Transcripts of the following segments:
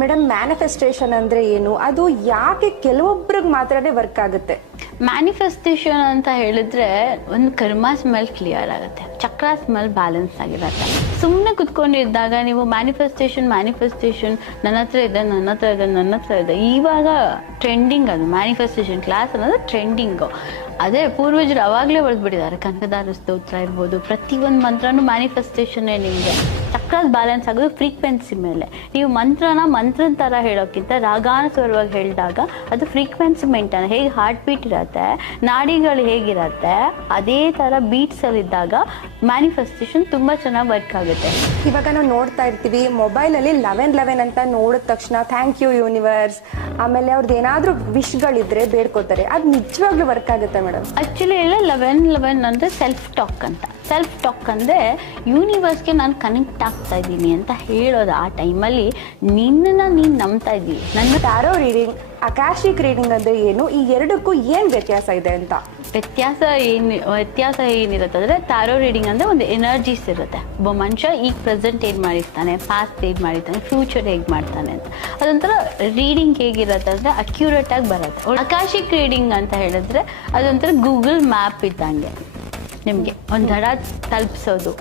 Madam manifestation ಅಂದ್ರೆ ಏನು, ಅದು ಯಾಕೆ ಕೆಲವೊಬ್ರಿಗೆ ಮಾತ್ರನೇ ವರ್ಕ್ ಆಗುತ್ತೆ? ಮ್ಯಾನಿಫೆಸ್ಟೇಷನ್ ಅಂತ ಹೇಳಿದ್ರೆ ಒಂದು ಕರ್ಮಾಸ್ ಮೇಲೆ ಕ್ಲಿಯರ್ ಆಗುತ್ತೆ, ಚಕ್ರಾಸ್ ಮೇಲೆ ಬ್ಯಾಲೆನ್ಸ್ ಆಗಿರುತ್ತೆ. ಸುಮ್ಮನೆ ಕುತ್ಕೊಂಡಿದ್ದಾಗ ನೀವು ಮ್ಯಾನಿಫೆಸ್ಟೇಷನ್ ನನ್ನ ಹತ್ರ ಇದೆ ಇವಾಗ ಟ್ರೆಂಡಿಂಗ್. ಅದು ಮ್ಯಾನಿಫೆಸ್ಟೇಷನ್ ಕ್ಲಾಸ್ ಅನ್ನೋದು ಟ್ರೆಂಡಿಂಗು. ಅದೇ ಪೂರ್ವಜರು ಅವಾಗಲೇ ಹೊಡೆದ್ಬಿಟ್ಟಿದ್ದಾರೆ. ಕನಕದಾರ ಸ್ತೋತ್ರ ಇರ್ಬೋದು, ಪ್ರತಿಯೊಂದು ಮಂತ್ರನೂ ಮ್ಯಾನಿಫೆಸ್ಟೇಷನ್ನೇ. ನಿಮಗೆ ಚಕ್ರಾಸ್ ಬ್ಯಾಲೆನ್ಸ್ ಆಗೋದು ಫ್ರೀಕ್ವೆನ್ಸಿ ಮೇಲೆ. ನೀವು ಮಂತ್ರದ ಥರ ಹೇಳೋಕ್ಕಿಂತ ರಾಗಾನುಸ್ವರವಾಗಿ ಹೇಳಿದಾಗ ಅದು ಫ್ರೀಕ್ವೆನ್ಸಿ ಮೇಂಟೈನ್. ಹೇಗೆ ಹಾರ್ಟ್ ಬೀಟ್ ಇರುತ್ತೆ, ನಾಡಿಗಳು ಹೇಗಿರುತ್ತೆ, ಅದೇ ಥರ ಬೀಟ್ಸಲ್ಲಿದ್ದಾಗ ಮ್ಯಾನಿಫೆಸ್ಟೇಷನ್ ತುಂಬ ಚೆನ್ನಾಗಿ ವರ್ಕ್ ಆಗುತ್ತೆ. ಇವಾಗ ನಾವು ನೋಡ್ತಾ ಇರ್ತೀವಿ ಮೊಬೈಲಲ್ಲಿ 1111 ಅಂತ ನೋಡಿದ ತಕ್ಷಣ ಥ್ಯಾಂಕ್ ಯು ಯೂನಿವರ್ಸ್, ಆಮೇಲೆ ಅವ್ರದ್ದು ಏನಾದರೂ ವಿಶ್ಗಳಿದ್ರೆ ಬೇಡ್ಕೋತಾರೆ. ಅದು ನಿಜವಾಗ್ಲೂ ವರ್ಕ್ ಆಗುತ್ತೆ ಮೇಡಮ್? ಆ್ಯಕ್ಚುಲಿ ಎಲ್ಲ 1111 ಅಂದರೆ ಸೆಲ್ಫ್ ಟಾಕ್ ಅಂದರೆ ಯೂನಿವರ್ಸ್ಗೆ ನಾನು ಕನೆಕ್ಟ್ ಆಗ್ತಾ ಇದ್ದೀನಿ ಅಂತ ಹೇಳೋದು. ಆ ಟೈಮಲ್ಲಿ ನಿನ್ನನ್ನು ನೀನು ನಂಬ್ತಾ ಇದ್ದೀವಿ. ನನ್ನ ಟ್ಯಾರೋ ರೀಡಿಂಗ್, ಅಕಾಶಿಕ್ ರೀಡಿಂಗ್ ಅಂದರೆ ಏನು, ಈ ಎರಡಕ್ಕೂ ಏನು ವ್ಯತ್ಯಾಸ ಇದೆ ಅಂತ? ವ್ಯತ್ಯಾಸ ಏನಿರುತ್ತೆ ಅಂದರೆ ಟ್ಯಾರೋ ರೀಡಿಂಗ್ ಅಂದರೆ ಒಂದು ಎನರ್ಜೀಸ್ ಇರುತ್ತೆ. ಒಬ್ಬ ಮನುಷ್ಯ ಈಗ ಪ್ರೆಸೆಂಟ್ ಏನು ಮಾಡಿರ್ತಾನೆ, ಪಾಸ್ಟ್ ಏನು ಮಾಡಿರ್ತಾನೆ, ಫ್ಯೂಚರ್ ಹೇಗೆ ಮಾಡ್ತಾನೆ ಅಂತ. ಅದೊಂಥರ ರೀಡಿಂಗ್ ಹೇಗಿರುತ್ತೆ ಅಂದರೆ ಅಕ್ಯುರೇಟಾಗಿ ಬರುತ್ತೆ. ಅಕಾಶಿಕ್ ರೀಡಿಂಗ್ ಅಂತ ಹೇಳಿದ್ರೆ ಅದೊಂಥರ ಗೂಗಲ್ ಮ್ಯಾಪ್ ಇದ್ದಂಗೆ, ನಿಮಗೆ ಒಂದು ದಡ ತಲುಪಿಸೋದು.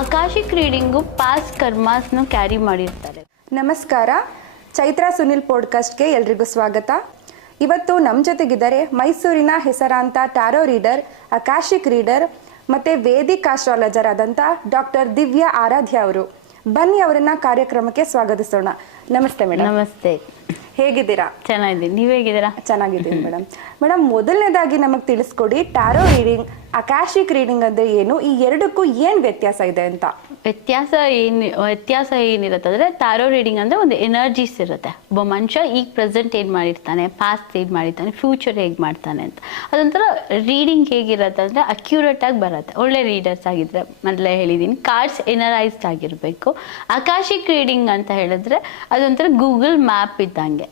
ಅಕಾಶಿಕ್ ರೀಡಿಂಗು ಪಾಸ್ಟ್ ಕರ್ಮಾಸ್ನು ಕ್ಯಾರಿ ಮಾಡಿರ್ತಾರೆ. ನಮಸ್ಕಾರ, ಚೈತ್ರ ಸುನಿಲ್ ಪಾಡ್ಕಾಸ್ಟ್ಗೆ ಎಲ್ರಿಗೂ ಸ್ವಾಗತ. ಇವತ್ತು ನಮ್ಮ ಜೊತೆಗಿದ್ದಾರೆ ಮೈಸೂರಿನ ಹೆಸರಾಂತ ಟ್ಯಾರೋ ರೀಡರ್, ಅಕಾಶಿಕ್ ರೀಡರ್ ಮತ್ತು ವೇದಿಕ್ ಆಸ್ಟ್ರಾಲಜರ್ ಆದಂಥ ಡಾಕ್ಟರ್ ದಿವ್ಯಾ ಆರಾಧ್ಯ ಅವರು. ಬನ್ನಿ ಅವರನ್ನ ಕಾರ್ಯಕ್ರಮಕ್ಕೆ ಸ್ವಾಗತಿಸೋಣ. ನಮಸ್ತೆ ಮೇಡಮ್. ನಮಸ್ತೆ, ಹೇಗಿದ್ದೀರಾ? ಚೆನ್ನಾಗಿದ್ದೀನಿ, ನೀವು ಹೇಗಿದ್ದೀರಾ? ಚೆನ್ನಾಗಿದ್ದೀನಿ ಮೇಡಮ್. ಮೊದಲನೇದಾಗಿ ನಮಗೆ ತಿಳಿಸ್ಕೊಡಿ, ಟ್ಯಾರೋ ರೀಡಿಂಗ್, ಅಕಾಶಿಕ್ ರೀಡಿಂಗ್ ಅಂದರೆ ಏನು, ಈ ಎರಡಕ್ಕೂ ಏನು ವ್ಯತ್ಯಾಸ ಇದೆ ಅಂತ? ವ್ಯತ್ಯಾಸ ಏನಿರುತ್ತೆ ಅಂದರೆ ಟ್ಯಾರೋ ರೀಡಿಂಗ್ ಅಂದರೆ ಒಂದು ಎನರ್ಜೀಸ್ ಇರುತ್ತೆ. ಒಬ್ಬ ಮನುಷ್ಯ ಈಗ ಪ್ರೆಸೆಂಟ್ ಏನು ಮಾಡಿರ್ತಾನೆ, ಪಾಸ್ಟ್ ಏನು ಮಾಡಿರ್ತಾನೆ, ಫ್ಯೂಚರ್ ಹೇಗೆ ಮಾಡ್ತಾನೆ ಅಂತ. ಅದೊಂಥರ ರೀಡಿಂಗ್ ಹೇಗಿರುತ್ತೆ ಅಂದರೆ ಅಕ್ಯುರೇಟಾಗಿ ಬರುತ್ತೆ. ಒಳ್ಳೆ ರೀಡರ್ಸ್ ಆಗಿದ್ರೆ, ಮೊದಲೇ ಹೇಳಿದ್ದೀನಿ, ಕಾರ್ಡ್ಸ್ ಎನರೈಸ್ಡ್ ಆಗಿರಬೇಕು. ಅಕಾಶಿಕ್ ರೀಡಿಂಗ್ ಅಂತ ಹೇಳಿದ್ರೆ ಅದೊಂಥರ ಗೂಗಲ್ ಮ್ಯಾಪ್ ಇದ್ದಂಗೆ,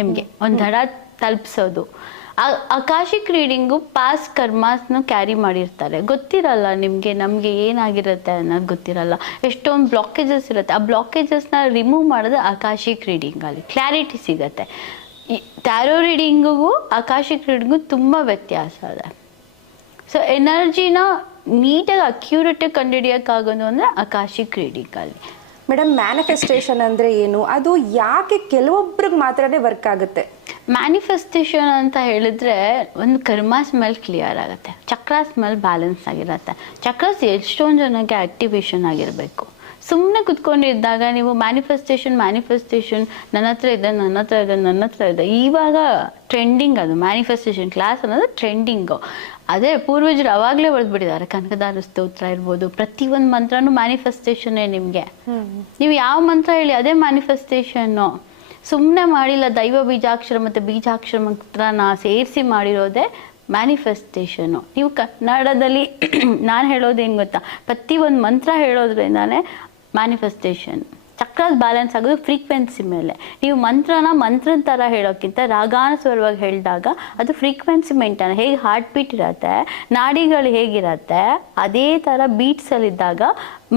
ನಿಮಗೆ ಒಂದು ದಡ ತಲುಪಿಸೋದು. ಅಕಾಶಿಕ್ ರೀಡಿಂಗು ಪಾಸ್ಟ್ ಕರ್ಮಾಸ್ನ ಕ್ಯಾರಿ ಮಾಡಿರ್ತಾರೆ. ಗೊತ್ತಿರಲ್ಲ ನಿಮಗೆ, ನಮಗೆ ಏನಾಗಿರುತ್ತೆ ಅನ್ನೋದು ಗೊತ್ತಿರಲ್ಲ. ಎಷ್ಟೊಂದು ಬ್ಲಾಕೇಜಸ್ ಇರುತ್ತೆ. ಆ ಬ್ಲಾಕೇಜಸ್ನ ರಿಮೂವ್ ಮಾಡೋದು ಅಕಾಶಿಕ್ ರೀಡಿಂಗಲ್ಲಿ ಕ್ಲಾರಿಟಿ ಸಿಗುತ್ತೆ. ಈ ಟ್ಯಾರೋ ರೀಡಿಂಗಿಗೂ ಅಕಾಶಿಕ್ ರೀಡಿಂಗು ತುಂಬ ವ್ಯತ್ಯಾಸ ಇದೆ. ಸೊ ಎನರ್ಜಿನ ನೀಟಾಗಿ ಅಕ್ಯುರೇಟಾಗಿ ಕಂಡುಹಿಡಿಯೋಕ್ಕಾಗೋದು ಅಂದರೆ ಅಕಾಶಿಕ್ ರೀಡಿಂಗಲ್ಲಿ. ಮೇಡಮ್, ಮ್ಯಾನಿಫೆಸ್ಟೇಷನ್ ಅಂದರೆ ಏನು, ಅದು ಯಾಕೆ ಕೆಲವೊಬ್ರಿಗೆ ಮಾತ್ರನೇ ವರ್ಕ್ ಆಗುತ್ತೆ? ಮ್ಯಾನಿಫೆಸ್ಟೇಷನ್ ಅಂತ ಹೇಳಿದ್ರೆ ಒಂದು ಕರ್ಮಾಸ್ ಮೇಲೆ ಕ್ಲಿಯರ್ ಆಗುತ್ತೆ, ಚಕ್ರಾಸ್ ಮೇಲೆ ಬ್ಯಾಲೆನ್ಸ್ ಆಗಿರುತ್ತೆ. ಚಕ್ರಾಸ್ ಎಷ್ಟೊಂದು ಜನಕ್ಕೆ ಆಕ್ಟಿವೇಶನ್ ಆಗಿರಬೇಕು. ಸುಮ್ಮನೆ ಕುತ್ಕೊಂಡಿದ್ದಾಗ ನೀವು ಮ್ಯಾನಿಫೆಸ್ಟೇಷನ್ ನನ್ನ ಹತ್ರ ಇದೆ ಇವಾಗ ಟ್ರೆಂಡಿಂಗ್. ಅದು ಮ್ಯಾನಿಫೆಸ್ಟೇಷನ್ ಕ್ಲಾಸ್ ಅನ್ನೋದು ಟ್ರೆಂಡಿಂಗು. ಅದೇ ಪೂರ್ವಜರು ಅವಾಗಲೇ ಹೊಡೆದ್ಬಿಟ್ಟಿದ್ದಾರೆ. ಕನಕದಾರ ಸ್ತೋತ್ರ ಇರ್ಬೋದು, ಪ್ರತಿಯೊಂದು ಮಂತ್ರನೂ ಮ್ಯಾನಿಫೆಸ್ಟೇಷನ್ನೇ. ನಿಮಗೆ ನೀವು ಯಾವ ಮಂತ್ರ ಹೇಳಿ ಅದೇ ಮ್ಯಾನಿಫೆಸ್ಟೇಷನ್ನು. ಸುಮ್ಮನೆ ಮಾಡಿಲ್ಲ, ದೈವ ಬೀಜಾಕ್ಷರ ಮತ್ತು ಬೀಜಾಕ್ಷರ ಮಂತ್ರನ ಸೇರಿಸಿ ಮಾಡಿರೋದೇ ಮ್ಯಾನಿಫೆಸ್ಟೇಷನ್ನು. ನೀವು ಕನ್ನಡದಲ್ಲಿ ನಾನು ಹೇಳೋದೇನು ಗೊತ್ತಾ, ಪ್ರತಿಯೊಂದು ಮಂತ್ರ ಹೇಳೋದ್ರಿಂದಾನೇ ಮ್ಯಾನಿಫೆಸ್ಟೇಷನ್. ಚಕ್ರಾಸ್ ಬ್ಯಾಲೆನ್ಸ್ ಆಗೋದು ಫ್ರೀಕ್ವೆನ್ಸಿ ಮೇಲೆ. ನೀವು ಮಂತ್ರದ ಥರ ಹೇಳೋಕ್ಕಿಂತ ರಾಗಾನುಸ್ವರವಾಗಿ ಹೇಳಿದಾಗ ಅದು ಫ್ರೀಕ್ವೆನ್ಸಿ ಮೇಂಟೈನ್. ಹೇಗೆ ಹಾರ್ಟ್ ಬೀಟ್ ಇರುತ್ತೆ, ನಾಡಿಗಳು ಹೇಗಿರುತ್ತೆ, ಅದೇ ಥರ ಬೀಟ್ಸಲ್ಲಿದ್ದಾಗ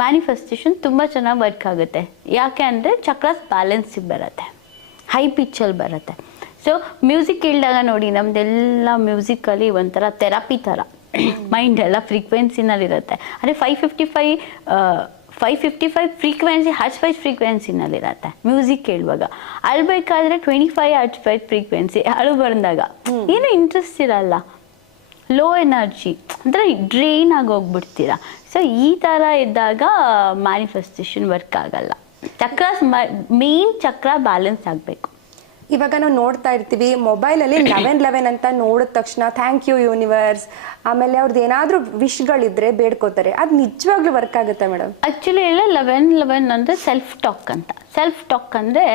ಮ್ಯಾನಿಫೆಸ್ಟೇಷನ್ ತುಂಬ ಚೆನ್ನಾಗಿ ವರ್ಕ್ ಆಗುತ್ತೆ. ಯಾಕೆ ಅಂದರೆ ಚಕ್ರಾಸ್ ಬ್ಯಾಲೆನ್ಸಿಗೆ ಬರುತ್ತೆ, ಹೈ ಪಿಚ್ಚಲ್ಲಿ ಬರುತ್ತೆ. ಸೊ ಮ್ಯೂಸಿಕ್ ಕೇಳಿದಾಗ ನೋಡಿ, ನಮ್ಮದೆಲ್ಲ ಮ್ಯೂಸಿಕಲ್ಲಿ ಒಂಥರ ಥೆರಪಿ ಥರ ಮೈಂಡ್ ಎಲ್ಲ ಫ್ರೀಕ್ವೆನ್ಸಿನಲ್ಲಿರುತ್ತೆ. ಅಂದರೆ 555 ಫ್ರೀಕ್ವೆನ್ಸಿ, ಹರ್ಟ್ಸ್ ವೈಸ್ ಫ್ರೀಕ್ವೆನ್ಸಿನಲ್ಲಿರುತ್ತೆ. ಮ್ಯೂಸಿಕ್ ಕೇಳುವಾಗ ಅಳ್ಬೇಕಾದ್ರೆ 25 ಹರ್ಟ್ಸ್ ವೈಸ್ ಫ್ರೀಕ್ವೆನ್ಸಿ. ಅಳು ಬಂದಾಗ ಏನು ಇಂಟ್ರೆಸ್ಟ್ ಇರಲ್ಲ, ಲೋ ಎನರ್ಜಿ, ಅಂದರೆ ಡ್ರೈನ್ ಆಗಿ ಹೋಗ್ಬಿಡ್ತೀರಾ. ಸೊ ಈ ಥರ ಇದ್ದಾಗ ಮ್ಯಾನಿಫೆಸ್ಟೇಷನ್ ವರ್ಕ್ ಆಗಲ್ಲ. ಚಕ್ರಾಸ್ ಮೇನ್ ಚಕ್ರ ಬ್ಯಾಲೆನ್ಸ್ ಆಗಬೇಕು. ಇವಾಗ ನಾವು ನೋಡ್ತಾ ಇರ್ತೀವಿ ಮೊಬೈಲಲ್ಲಿ 1111 ಅಂತ ನೋಡಿದ ತಕ್ಷಣ ಥ್ಯಾಂಕ್ ಯು ಯೂನಿವರ್ಸ್, ಆಮೇಲೆ ಅವ್ರದ್ದು ಏನಾದರೂ ವಿಶ್ಗಳಿದ್ರೆ ಬೇಡ್ಕೋತಾರೆ. ಅದು ನಿಜವಾಗ್ಲೂ ವರ್ಕ್ ಆಗುತ್ತೆ ಮೇಡಮ್? ಆ್ಯಕ್ಚುಲಿ ಎಲ್ಲ 1111 ಅಂದರೆ ಸೆಲ್ಫ್ ಟಾಕ್ ಅಂದರೆ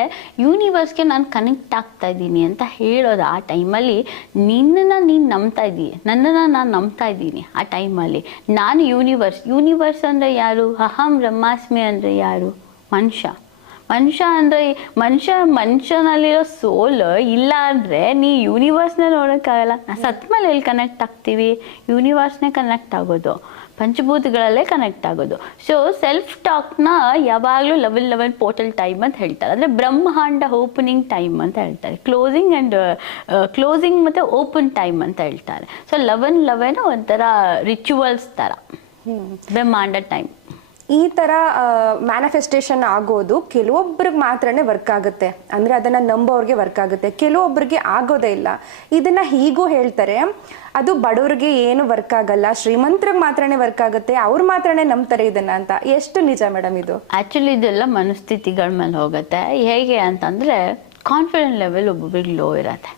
ಯೂನಿವರ್ಸ್ಗೆ ನಾನು ಕನೆಕ್ಟ್ ಆಗ್ತಾ ಇದ್ದೀನಿ ಅಂತ ಹೇಳೋದು. ಆ ಟೈಮಲ್ಲಿ ನಿನ್ನನ್ನು ನೀನು ನಂಬ್ತಾ ಇದ್ದೀನಿ, ನನ್ನನ್ನು ನಾನು ನಂಬ್ತಾ ಇದ್ದೀನಿ. ಆ ಟೈಮಲ್ಲಿ ನಾನು ಯೂನಿವರ್ಸ್ ಅಂದರೆ ಯಾರು? ಅಹಂ ಬ್ರಹ್ಮಾಸ್ಮಿ ಅಂದರೆ ಯಾರು? ಮನುಷ್ಯ ಅಂದರೆ ಮನುಷ್ಯನಲ್ಲಿರೋ ಸೋಲ್ ಇಲ್ಲ ಅಂದರೆ ನೀ ಯೂನಿವರ್ಸ್ನ ನೋಡೋಕ್ಕಾಗಲ್ಲ. ಸತ್ ಮೇಲೆ ಎಲ್ಲಿ ಕನೆಕ್ಟ್ ಆಗ್ತೀವಿ? ಯೂನಿವರ್ಸ್ನೇ ಕನೆಕ್ಟ್ ಆಗೋದು. ಪಂಚಭೂತಗಳಲ್ಲೇ ಕನೆಕ್ಟ್ ಆಗೋದು. ಸೊ ಸೆಲ್ಫ್ ಟಾಕ್ನ ಯಾವಾಗಲೂ ಲೆವೆಲ್ ಪೋರ್ಟಲ್ ಟೈಮ್ ಅಂತ ಹೇಳ್ತಾರೆ. ಅಂದರೆ ಬ್ರಹ್ಮಾಂಡ ಓಪನಿಂಗ್ ಟೈಮ್ ಅಂತ ಹೇಳ್ತಾರೆ. ಕ್ಲೋಸಿಂಗ್ ಮತ್ತು ಓಪನ್ ಟೈಮ್ ಅಂತ ಹೇಳ್ತಾರೆ. ಸೊ 11 ಒಂಥರ ರಿಚುವಲ್ಸ್ ಥರ ಬ್ರಹ್ಮಾಂಡ ಟೈಮ್. ಈ ತರ ಮ್ಯಾನಿಫೆಸ್ಟೇಷನ್ ಆಗೋದು ಕೆಲವೊಬ್ರಿಗೆ ಮಾತ್ರನೇ ವರ್ಕ್ ಆಗುತ್ತೆ, ಅಂದ್ರೆ ಅದನ್ನ ನಂಬೋರ್ಗೆ ವರ್ಕ್ ಆಗುತ್ತೆ, ಕೆಲವೊಬ್ರಿಗೆ ಆಗೋದೇ ಇಲ್ಲ. ಇದನ್ನ ಹೀಗೂ ಹೇಳ್ತಾರೆ, ಅದು ಬಡವ್ರಿಗೆ ಏನು ವರ್ಕ್ ಆಗಲ್ಲ, ಶ್ರೀಮಂತರಿಗೆ ಮಾತ್ರನೇ ವರ್ಕ್ ಆಗುತ್ತೆ, ಅವ್ರು ಮಾತ್ರನೇ ನಂಬ್ತಾರೆ ಇದನ್ನ ಅಂತ. ಎಷ್ಟು ನಿಜ ಮೇಡಮ್ ಇದು? ಆಕ್ಚುಲಿ ಇದೆಲ್ಲ ಮನಸ್ಥಿತಿಗಳ ಮೇಲೆ ಹೋಗುತ್ತೆ. ಹೇಗೆ ಅಂತಂದ್ರೆ ಕಾನ್ಫಿಡೆನ್ಸ್ ಲೆವೆಲ್ ಒಬ್ಬೊಬ್ರಿಗೆ ಲೋ ಇರತ್ತೆ.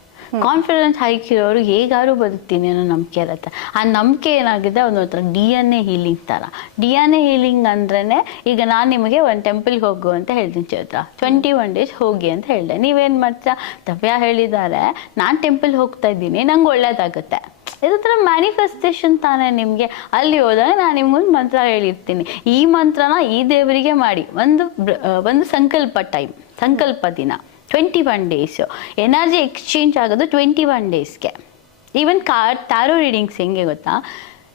ಕಾನ್ಫಿಡೆನ್ಸ್ ಹೈಕ್ ಇರೋರು ಹೇಗಾದ್ರು ಬದುಕ್ತೀನಿ ಅನ್ನೋ ನಂಬಿಕೆ ಇರುತ್ತೆ. ಆ ನಂಬಿಕೆ ಏನಾಗಿದೆ ಒಂದೊಂಥರ DNA ಹೀಲಿಂಗ್ ಥರ. DNA ಹೀಲಿಂಗ್ ಅಂದ್ರೇ, ಈಗ ನಾನು ನಿಮಗೆ ಒಂದು ಟೆಂಪಲ್ಗೆ ಹೋಗು ಅಂತ ಹೇಳ್ತೀನಿ ಚೈತ್ರ, 21 days ಹೋಗಿ ಅಂತ ಹೇಳಿದೆ. ನೀವೇನು ಮಾಡ್ತೀರಾ, ದವ್ಯ ಹೇಳಿದ್ದಾರೆ, ನಾನು ಟೆಂಪಲ್ ಹೋಗ್ತಾ ಇದ್ದೀನಿ, ನಂಗೆ ಒಳ್ಳೇದಾಗುತ್ತೆ. ಇದು ಥರ ಮ್ಯಾನಿಫೆಸ್ಟೇಷನ್ ತಾನೇ ನಿಮಗೆ. ಅಲ್ಲಿ ಹೋದಾಗ ನಾನು ನಿಮ್ಗೊಂದು ಮಂತ್ರ ಹೇಳಿರ್ತೀನಿ, ಈ ಮಂತ್ರನ ಈ ದೇವರಿಗೆ ಮಾಡಿ, ಒಂದು ಸಂಕಲ್ಪ ದಿನ 21 days. ಎನರ್ಜಿ ಎಕ್ಸ್ಚೇಂಜ್ ಆಗೋದು 21 daysಗೆ. ಈವನ್ ಟ್ಯಾರೋ ರೀಡಿಂಗ್ಸ್ ಹೆಂಗೆ ಗೊತ್ತಾ,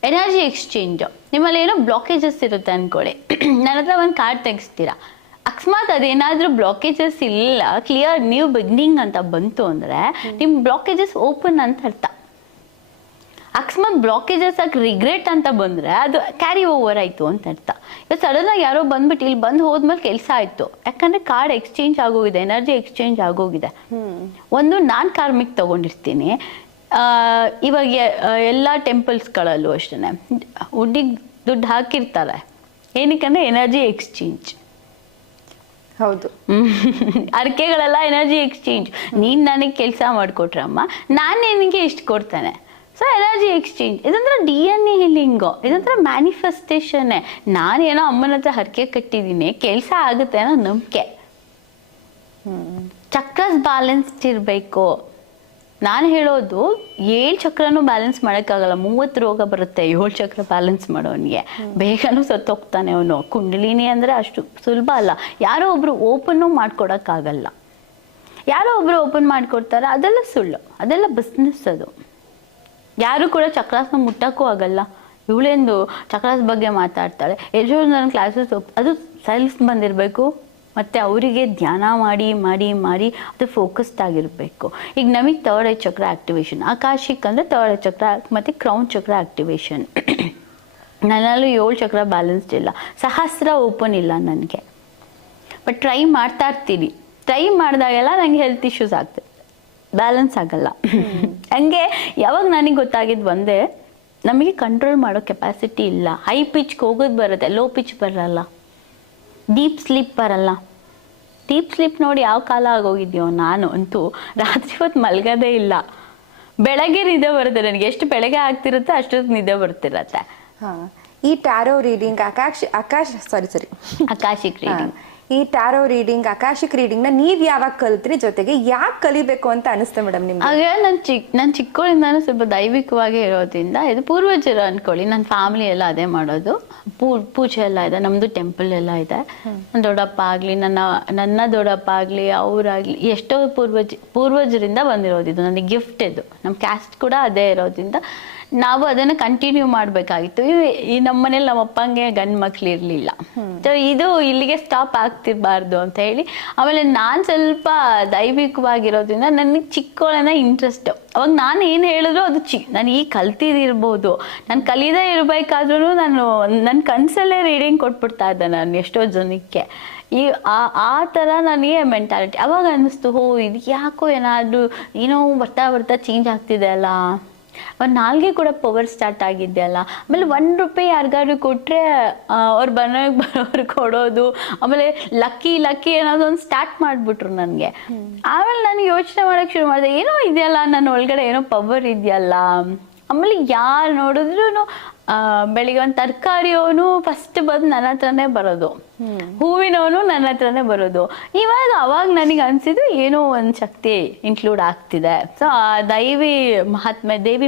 ಎನರ್ಜಿ ಎಕ್ಸ್ಚೇಂಜು. ನಿಮ್ಮಲ್ಲಿ ಏನೋ ಬ್ಲಾಕೇಜಸ್ ಇರುತ್ತೆ ಅಂದ್ಕೊಳ್ಳಿ, ನನ್ನ ಹತ್ರ ಒಂದು ಕಾರ್ಡ್ ತೆಗಿಸ್ತೀರಾ, ಅಕಸ್ಮಾತ್ ಅದೇನಾದರೂ ಬ್ಲಾಕೇಜಸ್ ಇಲ್ಲ, ಕ್ಲಿಯರ್ ನ್ಯೂ ಬಿಗ್ನಿಂಗ್ ಅಂತ ಬಂತು ಅಂದರೆ ನಿಮ್ಮ ಬ್ಲಾಕೇಜಸ್ ಓಪನ್ ಅಂತ ಅರ್ಥ. ಅಕಸ್ಮಾತ್ ಬ್ಲಾಕೇಜಸ್ ಆಗಿ ರಿಗ್ರೆಟ್ ಅಂತ ಬಂದರೆ ಅದು ಕ್ಯಾರಿ ಓವರ್ ಆಯಿತು ಅಂತ ಅರ್ಥ. ಈಗ ಸಡನ್ನಾಗಿ ಯಾರೋ ಬಂದ್ಬಿಟ್ಟು ಇಲ್ಲಿ ಬಂದು ಹೋದ್ಮೇಲೆ ಕೆಲಸ ಆಯಿತು, ಯಾಕಂದರೆ ಕಾರ್ಡ್ ಎಕ್ಸ್ಚೇಂಜ್ ಆಗೋಗಿದೆ, ಎನರ್ಜಿ ಎಕ್ಸ್ಚೇಂಜ್ ಆಗೋಗಿದೆ. ಒಂದು ನಾನು ಕಾರ್ಮಿಕ್ ತೊಗೊಂಡಿರ್ತೀನಿ. ಇವಾಗ ಎಲ್ಲ ಟೆಂಪಲ್ಸ್ಗಳಲ್ಲೂ ಅಷ್ಟೇ ಹುಡ್ಡಿಗೆ ದುಡ್ಡು ಹಾಕಿರ್ತಾರೆ, ಏನಕ್ಕಂದರೆ ಎನರ್ಜಿ ಎಕ್ಸ್ಚೇಂಜ್. ಹೌದು, ಅರ್ಕೆಗಳೆಲ್ಲ ಎನರ್ಜಿ ಎಕ್ಸ್ಚೇಂಜ್. ನೀನು ನನಗೆ ಕೆಲಸ ಮಾಡಿಕೊಟ್ರಮ್ಮ, ನಾನು ನಿನಗೆ ಇಷ್ಟು ಕೊಡ್ತೇನೆ. ಸೊ ಎನರ್ಜಿ ಎಕ್ಸ್ಚೇಂಜ್ ಇದೊಂಥರ DNA ಹೀಲಿಂಗು, ಇದೊಂಥರ ಮ್ಯಾನಿಫೆಸ್ಟೇಷನ್ನೇ. ನಾನೇನೋ ಅಮ್ಮನ ಹತ್ರ ಹರಕೆ ಕಟ್ಟಿದ್ದೀನಿ, ಕೆಲಸ ಆಗುತ್ತೆ ಅನ್ನೋ ನಂಬಿಕೆ. ಚಕ್ರಸ್ ಬ್ಯಾಲೆನ್ಸ್ ಇರಬೇಕು. ನಾನು ಹೇಳೋದು 7 ಚಕ್ರನೂ ಬ್ಯಾಲೆನ್ಸ್ ಮಾಡೋಕ್ಕಾಗಲ್ಲ. 30 ರೋಗ ಬರುತ್ತೆ 7 ಚಕ್ರ ಬ್ಯಾಲೆನ್ಸ್ ಮಾಡೋನಿಗೆ, ಬೇಗನೂ ಸತ್ತೋಗ್ತಾನೆ ಅವನು. ಕುಂಡಲಿನಿ ಅಂದರೆ ಅಷ್ಟು ಸುಲಭ ಅಲ್ಲ. ಯಾರೋ ಒಬ್ರು ಓಪನ್ನು ಮಾಡ್ಕೊಡೋಕ್ಕಾಗಲ್ಲ. ಯಾರೋ ಒಬ್ರು ಓಪನ್ ಮಾಡಿಕೊಡ್ತಾರೆ, ಅದೆಲ್ಲ ಸುಳ್ಳು, ಅದೆಲ್ಲ ಬಿಸ್ನೆಸ್. ಅದು ಯಾರು ಕೂಡ ಚಕ್ರಾಸ್ನ ಮುಟ್ಟಕ್ಕೂ ಆಗಲ್ಲ. ಇವಳೆಂದು ಚಕ್ರಾಸ್ ಬಗ್ಗೆ ಮಾತಾಡ್ತಾಳೆ. ಎಲ್ಲರೂ ನನ್ನ ಕ್ಲಾಸಸ್ ಅದು ಸೆಲ್ಫ್ ಬಂದಿರಬೇಕು, ಮತ್ತು ಅವರಿಗೆ ಧ್ಯಾನ ಮಾಡಿ ಮಾಡಿ ಮಾಡಿ ಅದು ಫೋಕಸ್ಡ್ ಆಗಿರಬೇಕು. ಈಗ ನಮಗೆ ಥರ್ಡ್ ಐ ಚಕ್ರ ಆ್ಯಕ್ಟಿವೇಶನ್, ಆಕಾಶಿಕ್ ಅಂದರೆ ಥರ್ಡ್ ಐ ಚಕ್ರ ಮತ್ತು ಕ್ರೌನ್ ಚಕ್ರ ಆ್ಯಕ್ಟಿವೇಶನ್. ನನ್ನಲ್ಲೂ 7 ಚಕ್ರ ಬ್ಯಾಲೆನ್ಸ್ಡ್ ಇಲ್ಲ, ಸಹಸ್ರ ಓಪನ್ ಇಲ್ಲ ನನಗೆ. ಬಟ್ ಟ್ರೈ ಮಾಡ್ತಾ ಇರ್ತೀನಿ. ಟ್ರೈ ಮಾಡಿದಾಗೆಲ್ಲ ನನಗೆ ಹೆಲ್ತ್ ಇಶ್ಯೂಸ್ ಆಗ್ತದೆ, ಬ್ಯಾಲೆನ್ಸ್ ಆಗಲ್ಲ. ಹಂಗೆ ಯಾವಾಗ ನನಗೆ ಗೊತ್ತಾಗಿದ್ದು ಒಂದೇ, ನಮಗೆ ಕಂಟ್ರೋಲ್ ಮಾಡೋ ಕೆಪಾಸಿಟಿ ಇಲ್ಲ. ಹೈ ಪಿಚ್ಗೆ ಹೋಗೋದು ಬರುತ್ತೆ, ಲೋ ಪಿಚ್ ಬರಲ್ಲ. ಡೀಪ್ ಸ್ಲೀಪ್ ಬರಲ್ಲ. ಡೀಪ್ ಸ್ಲೀಪ್ ನೋಡಿ ಯಾವ ಕಾಲ ಆಗೋಗಿದ್ಯೋ. ನಾನು ಅಂತೂ ರಾತ್ರಿ ಹೊತ್ತು ಮಲಗೋದೇ ಇಲ್ಲ. ಬೆಳಗ್ಗೆ ನಿದ್ದೆ ಬರುತ್ತೆ ನನಗೆ. ಎಷ್ಟು ಬೆಳಗ್ಗೆ ಆಗ್ತಿರುತ್ತೆ ಅಷ್ಟೊತ್ತು ನಿದ್ದೆ ಬರ್ತಿರತ್ತೆ. ಈ ಟ್ಯಾರೋ ರೀಡಿಂಗ್ ಆಕಾಶಿಕ್ ರೀಡಿಂಗ್, ಈ ಟ್ಯಾರೋ ರೀಡಿಂಗ್ ಅಕಾಶಿಕ್ ರೀಡಿಂಗ್ ನ ನೀವ್ ಯಾವಾಗ ಕಲ್ತ್ರಿ, ಜೊತೆಗೆ ಯಾಕೆ ಕಲಿಬೇಕು ಅಂತ ಅನಿಸ್ತು ಮೇಡಮ್ ನಿಮ್ಗೆ? ಹಾಗೆ ನಾನು ಚಿಕ್ಕವಳಿಂದಾನು ಸ್ವಲ್ಪ ದೈವಿಕವಾಗಿ ಇರೋದ್ರಿಂದ, ಇದು ಪೂರ್ವಜರು ಅನ್ಕೊಳ್ಳಿ, ನನ್ನ ಫ್ಯಾಮಿಲಿ ಎಲ್ಲ ಅದೇ ಮಾಡೋದು. ಪೂಜೆ ಎಲ್ಲ ಇದೆ, ನಮ್ದು ಟೆಂಪಲ್ ಎಲ್ಲ ಇದೆ. ನನ್ನ ದೊಡ್ಡಪ್ಪ ಆಗಲಿ, ನನ್ನ ದೊಡ್ಡಪ್ಪ ಆಗಲಿ, ಅವರಾಗಲಿ ಎಷ್ಟೋ ಪೂರ್ವಜರಿಂದ ಬಂದಿರೋದು. ಇದು ನನಗೆ ಗಿಫ್ಟ್. ಇದು ನಮ್ಮ ಕ್ಯಾಸ್ಟ್ ಕೂಡ ಅದೇ ಇರೋದ್ರಿಂದ ನಾವು ಅದನ್ನು ಕಂಟಿನ್ಯೂ ಮಾಡಬೇಕಾಗಿತ್ತು. ಈ ನಮ್ಮನೇಲಿ ನಮ್ಮ ಅಪ್ಪಂಗೆ ಗಂಡು ಮಕ್ಳು ಇರಲಿಲ್ಲ. ಸೊ ಇದು ಇಲ್ಲಿಗೆ ಸ್ಟಾಪ್ ಆಗ್ತಿರಬಾರ್ದು ಅಂತ ಹೇಳಿ, ಆಮೇಲೆ ನಾನು ಸ್ವಲ್ಪ ದೈವಿಕವಾಗಿರೋದ್ರಿಂದ ನನಗೆ ಚಿಕ್ಕವಳನ್ನ ಇಂಟ್ರೆಸ್ಟ್. ಅವಾಗ ನಾನು ಏನು ಹೇಳಿದ್ರು ಅದು ನಾನು ಈಗ ಕಲ್ತಿದಿರ್ಬೋದು. ನಾನು ಕಲಿಯದೇ ಇರಬೇಕಾದ್ರೂ ನನ್ನ ಕನಸಲ್ಲೇ ರೀಡಿಂಗ್ ಕೊಟ್ಬಿಡ್ತಾ ಇದ್ದೆ ನಾನು ಎಷ್ಟೋ ಜನಕ್ಕೆ. ಆ ಥರ ನನಗೆ ಮೆಂಟಾಲಿಟಿ. ಅವಾಗ ಅನ್ನಿಸ್ತು, ಇದು ಯಾಕೋ ಏನಾದರೂ ಏನೋ ಬರ್ತಾ ಚೇಂಜ್ ಆಗ್ತಿದೆ ಅಲ್ಲ, ಒಂದು ನಾಲ್ಗೆ ಕೂಡ ಪವರ್ ಸ್ಟಾರ್ಟ್ ಆಗಿದ್ದೆ ಅಲ್ಲ. ಆಮೇಲೆ ₹1 ಯಾರಿಗಾದ್ರು ಕೊಟ್ಟರೆ ಅವ್ರು ಬರೋರು ಕೊಡೋದು, ಆಮೇಲೆ ಲಕ್ಕಿ ಅನ್ನೋದು ಒಂದು ಸ್ಟಾರ್ಟ್ ಮಾಡಿಬಿಟ್ರು ನನಗೆ. ಆಮೇಲೆ ನನಗೆ ಯೋಚನೆ ಮಾಡೋಕ್ಕೆ ಶುರು ಮಾಡಿದೆ, ಏನೋ ಇದೆಯಲ್ಲ ನನ್ನ ಒಳಗಡೆ, ಏನೋ ಪವರ್ ಇದೆಯಲ್ಲ. ಆಮೇಲೆ ಯಾರು ನೋಡಿದ್ರು ಬೆಳಿಗ್ಗೆ ಒಂದು ತರಕಾರಿಯವನು ಫಸ್ಟ್ ಬಂದು ನನ್ನ ಹತ್ರನೇ ಬರೋದು, ಹೂವಿನವನು ನನ್ನ ಹತ್ರನೇ ಬರೋದು. ಅವಾಗ ನನಗೆ ಅನಿಸಿದ್ದು ಏನೋ ಒಂದು ಶಕ್ತಿ ಇನ್ಕ್ಲೂಡ್ ಆಗ್ತಿದೆ. ಸೊ ಆ ದೇವಿ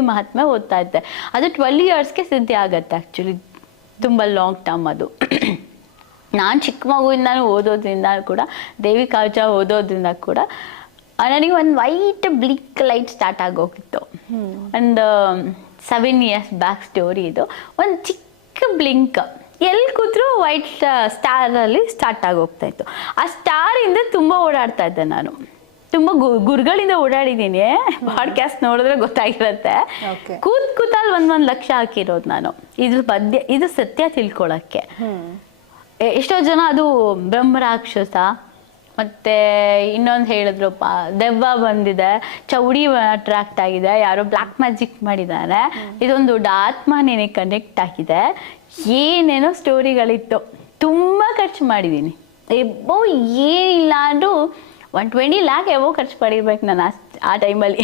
ಮಹಾತ್ಮೆ ಓದ್ತಾ ಇದ್ದೆ. ಅದು 12 yearsಗೆ ಸಿದ್ಧಿ ಆಗತ್ತೆ. ಆ್ಯಕ್ಚುಲಿ ತುಂಬ ಲಾಂಗ್ ಟರ್ಮ್ ಅದು. ನಾನು ಚಿಕ್ಕ ಮಗುವಿಂದಾನು ಓದೋದ್ರಿಂದ ಕೂಡ, ದೇವಿ ಕವಚ ಓದೋದ್ರಿಂದ ಕೂಡ ನನಗೆ ಒಂದು ವೈಟ್ ಬ್ಲಿಕ್ ಲೈಟ್ ಸ್ಟಾರ್ಟ್ ಆಗೋಗಿತ್ತು. ಒಂದು 7 years ಬ್ಯಾಕ್ ಸ್ಟೋರಿ ಇದು. ಒಂದು ಚಿಕ್ಕ ಚಿಕ್ಕ ಬ್ಲಿಂಕ್, ಎಲ್ಲಿ ಕೂತ್ರು ವೈಟ್ ಸ್ಟಾರಲ್ಲಿ ಸ್ಟಾರ್ಟ್ ಆಗೋಗ್ತಾ ಇತ್ತು. ಆ ಸ್ಟಾರಿಂದ ತುಂಬ ಓಡಾಡ್ತಾ ಇದ್ದೆ ನಾನು, ತುಂಬ ಗುರುಗಳಿಂದ ಓಡಾಡಿದ್ದೀನಿ. ಪಾಡ್ಕ್ಯಾಸ್ಟ್ ನೋಡಿದ್ರೆ ಗೊತ್ತಾಗಿರುತ್ತೆ. ಕೂತಲ್ಲಿ ಒಂದೊಂದು ಲಕ್ಷ ಹಾಕಿರೋದು ನಾನು ಇದ್ರ ಬಗ್ಗೆ. ಇದು ಸತ್ಯ ತಿಳ್ಕೊಳಕ್ಕೆ. ಎಷ್ಟೋ ಜನ ಅದು ಬ್ರಹ್ಮರಾಕ್ಷಸ ಮತ್ತೆ ಇನ್ನೊಂದು ಹೇಳಿದ್ರಪ್ಪ, ದೆವ್ವ ಬಂದಿದೆ, ಚೌಡಿ ಅಟ್ರಾಕ್ಟ್ ಆಗಿದೆ, ಯಾರೋ ಬ್ಲ್ಯಾಕ್ ಮ್ಯಾಜಿಕ್ ಮಾಡಿದ್ದಾರೆ, ಇದೊಂದು ದೊಡ್ಡ ಆತ್ಮ ನಿನಗೆ ಕನೆಕ್ಟ್ ಆಗಿದೆ, ಏನೇನೋ ಸ್ಟೋರಿಗಳಿತ್ತು. ತುಂಬ ಖರ್ಚು ಮಾಡಿದ್ದೀನಿ. ಎಬ್ಬೋ ಏನಿಲ್ಲ ಅಂದರೂ 120 lakh ಎವೋ ಖರ್ಚು ಮಾಡಿರ್ಬೇಕು ನಾನು ಆ ಟೈಮಲ್ಲಿ.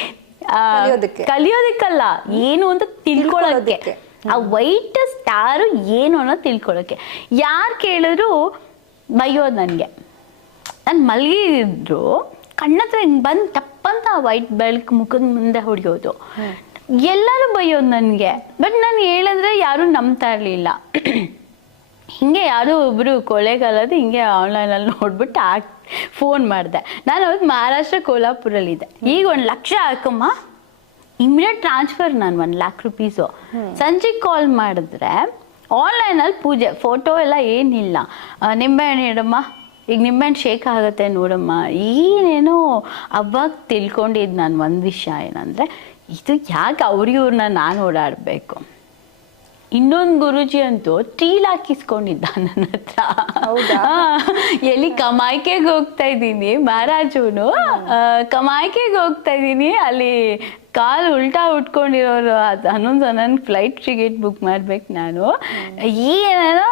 ಕಲಿಯೋದಕ್ಕಲ್ಲ, ಏನು ಅಂತ ತಿಳ್ಕೊಳ್ಳೋದಕ್ಕೆ. ಆ ವೈಟ್ ಸ್ಟಾರು ಏನು ಅನ್ನೋದು ತಿಳ್ಕೊಳ್ಳೋಕ್ಕೆ. ಯಾರು ಕೇಳಿದ್ರು ಬೈಯೋದು ನನಗೆ. ನಾನು ಮಲಗಿದ್ರು ಕಣ್ಣತ್ರ ಹಿಂಗೆ ಬಂದು ತಪ್ಪಂತ ವೈಟ್ ಬೆಳಕು ಮುಖದ ಮುಂದೆ ಹೊಡೆಯೋದು, ಎಲ್ಲರೂ ಬೈಯೋದು ನನಗೆ. ಬಟ್ ನಾನು ಹೇಳಿದ್ರೆ ಯಾರೂ ನಂಬ್ತಾ ಇರಲಿಲ್ಲ. ಹಿಂಗೆ ಯಾರೋ ಒಬ್ಬರು ಕೊಲೆಗಾಲದು ಹಿಂಗೆ ಆನ್ಲೈನಲ್ಲಿ ನೋಡ್ಬಿಟ್ಟು ಫೋನ್ ಮಾಡಿದೆ. ನಾನು ಅವತ್ತು ಮಹಾರಾಷ್ಟ್ರ ಕೋಲ್ಹಾಪುರಲ್ಲಿದ್ದೆ. ಈಗ 1 ಲಕ್ಷ ಹಾಕಮ್ಮ, ಇಮಿಡಿಯೇಟ್ ಟ್ರಾನ್ಸ್ಫರ್. ನಾನು 1 lakh rupees ಸಂಜೆಗೆ ಕಾಲ್ ಮಾಡಿದ್ರೆ ಆನ್ಲೈನಲ್ಲಿ ಪೂಜೆ, ಫೋಟೋ ಎಲ್ಲ ಏನಿಲ್ಲ. ನಿಂಬೆಹಣ್ಣು ಇಡಮ್ಮ, ಈಗ ನಿಂಬೆಹಣ್ಣು ಶೇಕ್ ಆಗುತ್ತೆ ನೋಡಮ್ಮ. ಏನೇನೋ ಅವಾಗ ತಿಳ್ಕೊಂಡಿದ್ದು ನಾನು ಒಂದು ವಿಷಯ ಏನಂದರೆ, ಇದು ಯಾಕೆ ಅವ್ರಿವ್ರನ್ನ ನಾನು ಓಡಾಡಬೇಕು. ಇನ್ನೊಂದು ಗುರುಜಿ ಅಂತೂ ಟೀಲ್ ಹಾಕಿಸ್ಕೊಂಡಿದ್ದ ನನ್ನ ಹತ್ರ. ಎಲ್ಲಿ ಕಮಾಯ್ಕೆಗೆ ಹೋಗ್ತಾ ಇದ್ದೀನಿ, ಮಹಾರಾಜನು ಕಮಾಯ್ಕೆಗೆ ಹೋಗ್ತಾ ಇದ್ದೀನಿ, ಅಲ್ಲಿ ಕಾಲು ಉಲ್ಟಾ ಉಟ್ಕೊಂಡಿರೋರು. ಅದು 11 ಫ್ಲೈಟ್ ಟಿಕೆಟ್ ಬುಕ್ ಮಾಡ್ಬೇಕು ನಾನು. ಏನೇನೋ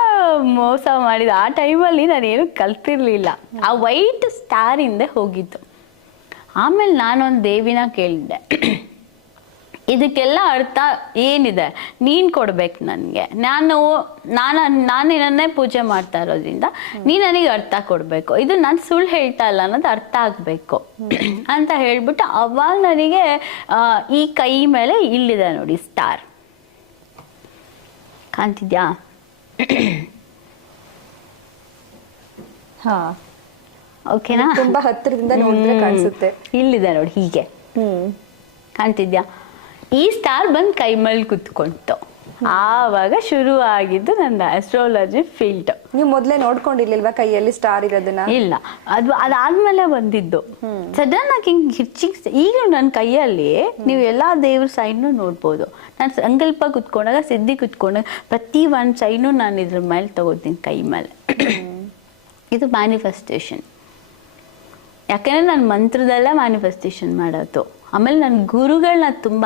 ಮೋಸ ಮಾಡಿದ. ಆ ಟೈಮಲ್ಲಿ ನಾನೇನು ಕಲ್ತಿರ್ಲಿಲ್ಲ. ಆ ವೈಟ್ ಸ್ಟಾರ್ ಹಿಂದೆ ಹೋಗಿದ್ದು. ಆಮೇಲೆ ನಾನೊಂದು ದೇವಿನ ಕೇಳಿದ್ದೆ, ಇದಕ್ಕೆಲ್ಲ ಅರ್ಥ ಏನಿದೆ ನೀನು ಕೊಡ್ಬೇಕು ನನಗೆ. ನಾನೇ ಪೂಜೆ ಮಾಡ್ತಾ ಇರೋದ್ರಿಂದ ನೀನು ನನಗೆ ಅರ್ಥ ಕೊಡಬೇಕು. ಇದು ನಾನು ಸುಳ್ಳು ಹೇಳ್ತಾ ಇಲ್ಲ ಅನ್ನೋದು ಅರ್ಥ ಆಗಬೇಕು ಅಂತ ಹೇಳ್ಬಿಟ್ಟು ಅವಾಗ ನನಗೆ ಈ ಕೈ ಮೇಲೆ ಇಲ್ಲಿದೆ ನೋಡಿ ಸ್ಟಾರ್, ಕಾಣ್ತಿದ್ಯಾ? ಓಕೆನಾ? ತುಂಬಾ ಹತ್ತಿರದಿಂದ ನೋಡಿದ್ರೆ ಕಾಣಿಸುತ್ತೆ. ಇಲ್ಲಿದೆ ನೋಡಿ, ಹೀಗೆ ಕಾಣ್ತಿದ್ಯಾ? ಈ ಸ್ಟಾರ್ ಬಂದು ಕೈ ಮೇಲೆ ಕುತ್ಕೊಂತು. ಆವಾಗ ಶುರು ಆಗಿದ್ದು ನನ್ನ ಆಸ್ಟ್ರಾಲಜಿ ಫೀಲ್ಡ್. ನೀವು ಮೊದಲೇ ನೋಡ್ಕೊಂಡಿರ್ಲಿಲ್ವಾ ಕೈಯಲ್ಲಿ ಸ್ಟಾರ್ ಇರೋದನ್ನ? ಇಲ್ಲ, ಅದಾದ್ಮೇಲೆ ಬಂದಿದ್ದು. ಸಡನ್ ಆಗಿ ಹಿಂಗೆ ಹಿಚ್ಚಿಂಗ್. ಈಗ ನನ್ನ ಕೈಯಲ್ಲಿ ನೀವು ಎಲ್ಲಾ ದೇವ್ರ ಸೈಡ್ನು ನೋಡ್ಬೋದು. ನಾನು ಸಂಕಲ್ಪ ಕುತ್ಕೊಂಡಾಗ, ಸಿದ್ಧಿ ಕುತ್ಕೊಂಡಾಗ ಪ್ರತಿ ಒಂದು ಸೈಡ್ನು ನಾನು ಇದ್ರ ಮೇಲೆ ತಗೋತೀನಿ, ಕೈ ಮೇಲೆ. ಇದು ಮ್ಯಾನಿಫೆಸ್ಟೇಷನ್. ಯಾಕೆಂದ್ರೆ ನಾನು ಮಂತ್ರದಲ್ಲೇ ಮ್ಯಾನಿಫೆಸ್ಟೇಷನ್ ಮಾಡೋದು. ಆಮೇಲೆ ನಾನು ಗುರುಗಳನ್ನ ತುಂಬ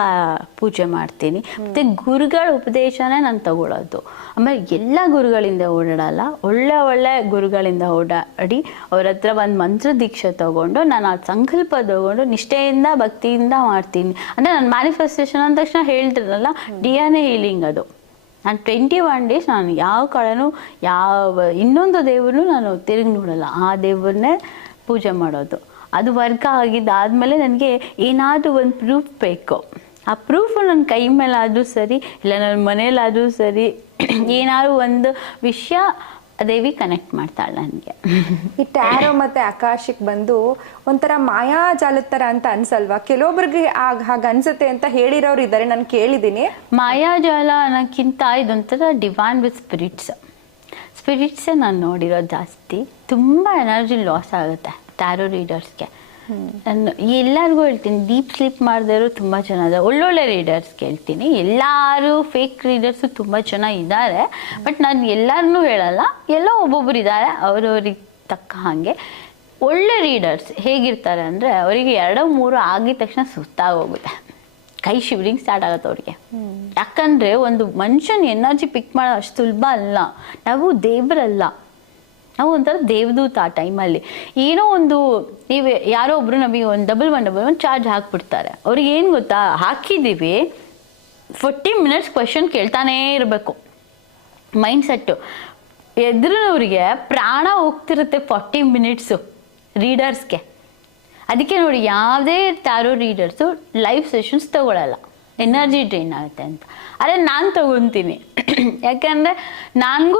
ಪೂಜೆ ಮಾಡ್ತೀನಿ. ಮತ್ತು ಗುರುಗಳ ಉಪದೇಶನೇ ನಾನು ತಗೊಳ್ಳೋದು. ಆಮೇಲೆ ಎಲ್ಲ ಗುರುಗಳಿಂದ ಓಡಾಡಲ್ಲ, ಒಳ್ಳೆ ಗುರುಗಳಿಂದ ಓಡಾಡಿ ಅವ್ರ ಹತ್ರ ಒಂದು ಮಂತ್ರ ದೀಕ್ಷೆ ತಗೊಂಡು ನಾನು ಆ ಸಂಕಲ್ಪ ತಗೊಂಡು ನಿಷ್ಠೆಯಿಂದ ಭಕ್ತಿಯಿಂದ ಮಾಡ್ತೀನಿ. ಅಂದರೆ ನಾನು ಮ್ಯಾನಿಫೆಸ್ಟೇಷನ್ ಅಂದ ತಕ್ಷಣ ಹೇಳ್ತಿರಲ್ಲ, DNA ಹೀಲಿಂಗ್ ಅದು. ನಾನು 21 days ನಾನು ಯಾವ ಕಡೆನೂ ಇನ್ನೊಂದು ದೇವ್ರನ್ನೂ ನಾನು ತಿರುಗಿ ನೋಡಲ್ಲ. ಆ ದೇವ್ರನ್ನೇ ಪೂಜೆ ಮಾಡೋದು. ಅದು ವರ್ಗ ಆಗಿದ್ದಾದಮೇಲೆ ನನಗೆ ಏನಾದರೂ ಒಂದು ಪ್ರೂಫ್ ಬೇಕು. ಆ ಪ್ರೂಫು ನನ್ನ ಕೈ ಮೇಲಾದರೂ ಸರಿ, ಇಲ್ಲ ನನ್ನ ಮನೇಲಾದರೂ ಸರಿ, ಏನಾದ್ರು ಒಂದು ವಿಷಯ ದೇವಿ ಕನೆಕ್ಟ್ ಮಾಡ್ತಾಳೆ ನನಗೆ. ಈ ಟ್ಯಾರೋ ಮತ್ತು ಆಕಾಶಕ್ಕೆ ಬಂದು ಒಂಥರ ಮಾಯಾಜಾಲದ ಥರ ಅಂತ ಅನ್ಸಲ್ವಾ? ಕೆಲವೊಬ್ರಿಗೆ ಹಾಗೆ ಅನ್ಸುತ್ತೆ ಅಂತ ಹೇಳಿರೋರು ಇದ್ದಾರೆ, ನಾನು ಕೇಳಿದ್ದೀನಿ. ಮಾಯಾಜಾಲ ಅನ್ನೋಕ್ಕಿಂತ ಇದೊಂಥರ ಡಿವೈನ್ ವಿತ್ ಸ್ಪಿರಿಟ್ಸೇ ನಾನು ನೋಡಿರೋದು ಜಾಸ್ತಿ. ತುಂಬ ಎನರ್ಜಿ ಲಾಸ್ ಆಗುತ್ತೆ ಟ್ಯಾರೋ ರೀಡರ್ಸ್ಗೆ. ನಾನು ಎಲ್ಲರಿಗೂ ಹೇಳ್ತೀನಿ, ಡೀಪ್ ಸ್ಲೀಪ್ ಮಾಡಿದವರು ತುಂಬ ಜನ ಇದ್ದಾರೆ. ಒಳ್ಳೊಳ್ಳೆ ರೀಡರ್ಸ್ಗೆ ಹೇಳ್ತೀನಿ. ಎಲ್ಲರೂ ಫೇಕ್ ರೀಡರ್ಸು ತುಂಬ ಜನ ಇದ್ದಾರೆ. ಬಟ್ ನಾನು ಎಲ್ಲರನ್ನೂ ಹೇಳಲ್ಲ, ಎಲ್ಲೋ ಒಬ್ಬೊಬ್ರು ಇದ್ದಾರೆ, ಅವ್ರವ್ರಿಗೆ ತಕ್ಕ ಹಾಗೆ. ಒಳ್ಳೆ ರೀಡರ್ಸ್ ಹೇಗಿರ್ತಾರೆ ಅಂದರೆ, ಅವರಿಗೆ 2-3 ಆಗಿದ ತಕ್ಷಣ ಸುಸ್ತಾಗೋಗುತ್ತೆ, ಕೈ ಶಿವರಿಂಗ್ ಸ್ಟಾರ್ಟ್ ಆಗುತ್ತೆ ಅವ್ರಿಗೆ. ಯಾಕಂದರೆ ಒಂದು ಮನುಷ್ಯನ ಎನರ್ಜಿ ಪಿಕ್ ಮಾಡೋದು ಅಷ್ಟು ಸುಲಭ ಅಲ್ಲ. ನಾವು ದೇವರಲ್ಲ, ನಾವು ಒಂಥರ ದೇವದೂತ. ಆ ಟೈಮಲ್ಲಿ ಏನೋ ಒಂದು, ನೀವು ಯಾರೋ ಒಬ್ರು ನಮಗೆ ಒಂದು ಡಬಲ್ ಒನ್ ಚಾರ್ಜ್ ಹಾಕ್ಬಿಡ್ತಾರೆ. ಅವ್ರಿಗೆ ಏನು ಗೊತ್ತಾ, ಹಾಕಿದ್ದೀವಿ 40 minutes ಕ್ವೆಶನ್ ಕೇಳ್ತಾನೇ ಇರಬೇಕು. ಮೈಂಡ್ ಸೆಟ್ಟು ಎದುರಿನವ್ರಿಗೆ ಪ್ರಾಣ ಹೋಗ್ತಿರುತ್ತೆ 40 minutes ರೀಡರ್ಸ್ಗೆ. ಅದಕ್ಕೆ ನೋಡಿ, ಯಾವುದೇ ಟ್ಯಾರೋ ರೀಡರ್ಸು ಲೈವ್ ಸೆಷನ್ಸ್ ತಗೊಳ್ಳಲ್ಲ. ಎನರ್ಜಿ ಡ್ರೈನ್ ಆಗುತ್ತೆ ಅಂತ. ಆದರೆ ನಾನು ತಗೊತೀನಿ ಯಾಕಂದರೆ ನನಗೂ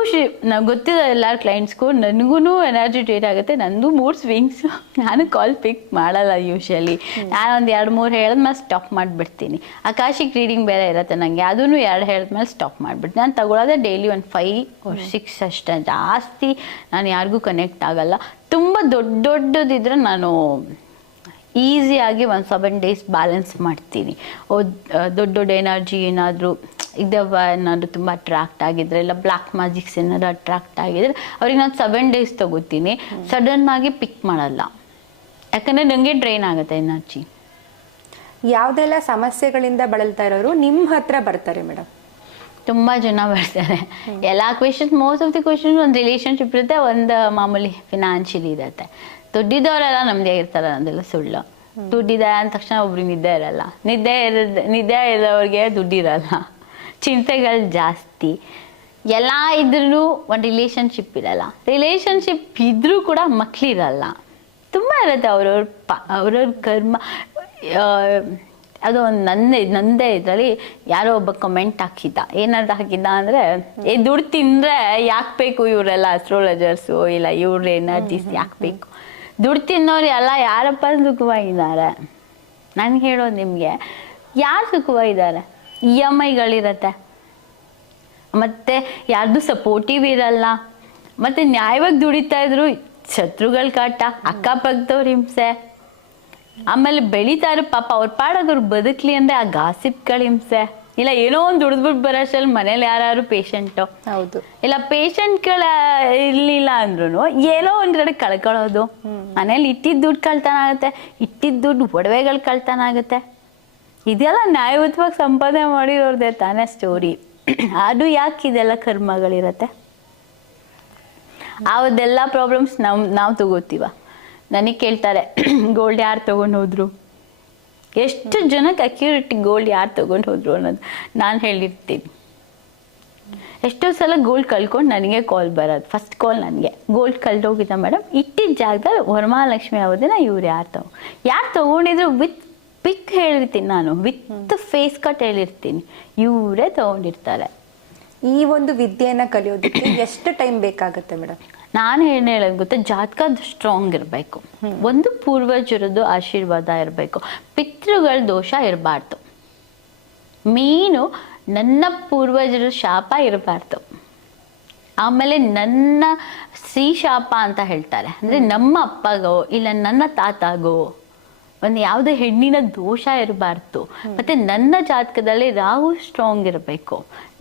ಗೊತ್ತಿದೆ ಎಲ್ಲರ ಕ್ಲೈಂಟ್ಸ್ಗೂ ನನಗೂ ಎನರ್ಜಿ ಡ್ರೈನ್ ಆಗುತ್ತೆ. ನಂದು ಮೂಡ್ ಸ್ವಿಂಗ್ಸು, ನಾನು ಕಾಲ್ ಪಿಕ್ ಮಾಡಲ್ಲ ಯೂಶ್ವಲಿ. ನಾನು ಒಂದು 2-3 ಹೇಳಿದ್ಮೇಲೆ ಸ್ಟಾಪ್ ಮಾಡಿಬಿಡ್ತೀನಿ. ಆಕಾಶಿಕ್ ರೀಡಿಂಗ್ ಬೇರೆ ಇರುತ್ತೆ ನನಗೆ, ಅದೂ 2 ಹೇಳಿದ್ಮೇಲೆ ಸ್ಟಾಪ್ ಮಾಡಿಬಿಡ್ತೀನಿ. ನಾನು ತಗೊಳ್ಳೋದೇ ಡೈಲಿ ಒಂದು 5 or 6 ಅಷ್ಟೇ, ಜಾಸ್ತಿ ನಾನು ಯಾರಿಗೂ ಕನೆಕ್ಟ್ ಆಗಲ್ಲ. ತುಂಬ ದೊಡ್ಡದಿದ್ರೆ ನಾನು ಈಸಿಯಾಗಿ ಒಂದು 7 days ಬ್ಯಾಲೆನ್ಸ್ ಮಾಡ್ತೀನಿ. ದೊಡ್ಡ ಎನರ್ಜಿ ಏನಾದರೂ ಇದವ ಏನಾದರೂ ತುಂಬ ಅಟ್ರಾಕ್ಟ್ ಆಗಿದ್ರೆ, ಇಲ್ಲ ಬ್ಲ್ಯಾಕ್ ಮ್ಯಾಜಿಕ್ಸ್ ಏನಾದ್ರು ಅಟ್ರಾಕ್ಟ್ ಆಗಿದ್ರೆ ಅವ್ರಿಗೆ ನಾನು 7 days ತೊಗೋತೀನಿ. ಸಡನ್ನಾಗಿ ಪಿಕ್ ಮಾಡಲ್ಲ, ಯಾಕಂದರೆ ನನಗೆ ಡ್ರೈನ್ ಆಗುತ್ತೆ ಎನರ್ಜಿ. ಯಾವುದೆಲ್ಲ ಸಮಸ್ಯೆಗಳಿಂದ ಬಳಲ್ತಾ ಇರೋರು ನಿಮ್ಮ ಹತ್ರ ಬರ್ತಾರೆ ಮೇಡಮ್? ತುಂಬ ಜನ ಬರ್ತಾರೆ. ಎಲ್ಲ questions, most of the questions ಒಂದು ರಿಲೇಷನ್ಶಿಪ್ ಇರುತ್ತೆ, ಒಂದು ಮಾಮೂಲಿ ಫಿನಾನ್ಷಿಯಲಿ ಇರುತ್ತೆ. ದುಡ್ಡಿದ್ದವರೆಲ್ಲ ನಮ್ಮದೇ ಇರ್ತಾರೆ, ಅದೆಲ್ಲ ಸುಳ್ಳು. ದುಡ್ಡಿದೆ ಅಂದ ತಕ್ಷಣ ಒಬ್ರಿಗೆ ನಿದ್ದೆ ಇರಲ್ಲ. ನಿದ್ದೆ ಇರೋರಿಗೆ ದುಡ್ಡಿರಲ್ಲ, ಚಿಂತೆಗಳು ಜಾಸ್ತಿ. ಎಲ್ಲ ಇದ್ರೂ ಒಂದು ರಿಲೇಷನ್ಶಿಪ್ ಇರಲ್ಲ. ರಿಲೇಷನ್ಶಿಪ್ ಇದ್ರೂ ಕೂಡ ಮಕ್ಕಳಿರಲ್ಲ. ತುಂಬ ಇರುತ್ತೆ ಅವ್ರವ್ರ ಕರ್ಮ. ಅದು ಒಂದು ನಂದೇ ಇದರಲ್ಲಿ ಯಾರೋ ಒಬ್ಬ ಕಮೆಂಟ್ ಹಾಕಿದ್ದ. ಏನಾದ್ರು ಹಾಕಿದ್ದ ಅಂದರೆ, ದುಡ್ಡು ತಿಂದರೆ ಯಾಕೆ ಬೇಕು ಇವರೆಲ್ಲ ಅಸ್ಟ್ರಾಲಜರ್ಸು, ಇಲ್ಲ ಇವ್ರ ಎನರ್ಜೀಸ್ ಯಾಕೆ ಬೇಕು? ದುಡ್ಡು ತಿನ್ನೋರು ಎಲ್ಲ ಯಾರಪ್ಪ ಸುಖವಾಗಿದ್ದಾರೆ? ನನಗೆ ಹೇಳೋದು ನಿಮಗೆ, ಯಾರು ಸುಖವಾಗಿದ್ದಾರೆ? EMIಗಳಿರತ್ತೆ, ಮತ್ತು ಯಾರ್ದು ಸಪೋರ್ಟಿವ್ ಇರಲ್ಲ, ಮತ್ತು ನ್ಯಾಯವಾಗಿ ದುಡಿತಾ ಇದ್ರು ಶತ್ರುಗಳ ಕಾಟ, ಅಕ್ಕಪಕ್ಕದವ್ರ ಹಿಂಸೆ, ಆಮೇಲೆ ಬೆಳೀತಾರು ಪಾಪ ಅವ್ರ ಪಾಡೋದವ್ರು ಬದುಕಲಿ ಅಂದರೆ ಆ ಗಾಸಿಪ್ಗಳ ಹಿಂಸೆ, ಇಲ್ಲ ಏನೋ ಒಂದು ದುಡಿದ್ಬಿಟ್ಟು ಬರೋಷ್ಟರಲ್ಲಿ ಮನೇಲಿ ಯಾರು ಪೇಷಂಟು, ಹೌದು, ಇಲ್ಲ ಪೇಷಂಟ್ಗಳ ಇರಲಿಲ್ಲ ಅಂದ್ರೂ ಏನೋ ಒಂದು ಕಡೆ ಕಳ್ಕೊಳ್ಳೋದು, ಮನೇಲಿ ಇಟ್ಟಿದ್ದ ದುಡ್ಡು ಕಳ್ತನ ಆಗುತ್ತೆ, ಇಟ್ಟಿದ್ದ ದುಡ್ಡು ಒಡವೆಗಳು ಕಳ್ತನ ಆಗುತ್ತೆ. ಇದೆಲ್ಲ ನ್ಯಾಯಯುತವಾಗಿ ಸಂಪಾದನೆ ಮಾಡಿರೋದೇ ತಾನೇ ಸ್ಟೋರಿ. ಅದು ಯಾಕೆ ಇದೆಲ್ಲ ಕರ್ಮಗಳಿರತ್ತೆ? ಅದೆಲ್ಲ ಪ್ರಾಬ್ಲಮ್ಸ್ ನಾವು ತಗೋತೀವ. ನನಗೆ ಕೇಳ್ತಾರೆ, ಗೋಲ್ಡ್ ಯಾರು ತೊಗೊಂಡು ಹೋದ್ರು, ಎಷ್ಟು ಜನಕ್ಕೆ ಅಕ್ಯುರೇಟ್ ಗೋಲ್ಡ್ ಯಾರು ತೊಗೊಂಡು ಹೋದ್ರು ಅನ್ನೋದು ನಾನು ಹೇಳಿರ್ತೀನಿ. ಎಷ್ಟೋ ಸಲ ಗೋಲ್ಡ್ ಕಳ್ಕೊಂಡು ನನಗೆ ಕಾಲ್ ಬರೋದು. ಫಸ್ಟ್ ಕಾಲ್ ನನಗೆ, ಗೋಲ್ಡ್ ಕಳ್ದೋಗಿದ್ದ ಮೇಡಮ್, ಇಟ್ಟಿದ್ದ ಜಾಗದಲ್ಲಿ ವರಮಹಾಲಕ್ಷ್ಮಿ ಅವಧಿನ ಇವ್ರು ಯಾರು ತೊಗೊಂಡಿದ್ರು ವಿತ್ ಪಿಕ್ ಹೇಳಿರ್ತೀನಿ ನಾನು, ವಿತ್ ಫೇಸ್ ಕಟ್ ಹೇಳಿರ್ತೀನಿ, ಇವರೇ ತೊಗೊಂಡಿರ್ತಾರೆ. ಈ ಒಂದು ವಿದ್ಯೆಯನ್ನು ಕಲಿಯೋದಕ್ಕೆ ಎಷ್ಟು ಟೈಮ್ ಬೇಕಾಗುತ್ತೆ ಮೇಡಮ್? ನಾನು ಏನು ಹೇಳೋದು ಗೊತ್ತಾ, ಜಾತಕ ಸ್ಟ್ರಾಂಗ್ ಇರಬೇಕು, ಒಂದು ಪೂರ್ವಜರದ್ದು ಆಶೀರ್ವಾದ ಇರಬೇಕು, ಪಿತೃಗಳ ದೋಷ ಇರಬಾರ್ದು, ಮೀನು ನನ್ನ ಪೂರ್ವಜರ ಶಾಪ ಇರಬಾರ್ದು, ಆಮೇಲೆ ನನ್ನ ಶ್ರೀ ಶಾಪ ಅಂತ ಹೇಳ್ತಾರೆ, ಅಂದರೆ ನಮ್ಮ ಅಪ್ಪಗೋ ಇಲ್ಲ ನನ್ನ ತಾತಗೋ ಒಂದು ಯಾವುದೇ ಹೆಣ್ಣಿನ ದೋಷ ಇರಬಾರ್ದು. ಮತ್ತು ನನ್ನ ಜಾತಕದಲ್ಲಿ ರಾಹು ಸ್ಟ್ರಾಂಗ್ ಇರಬೇಕು,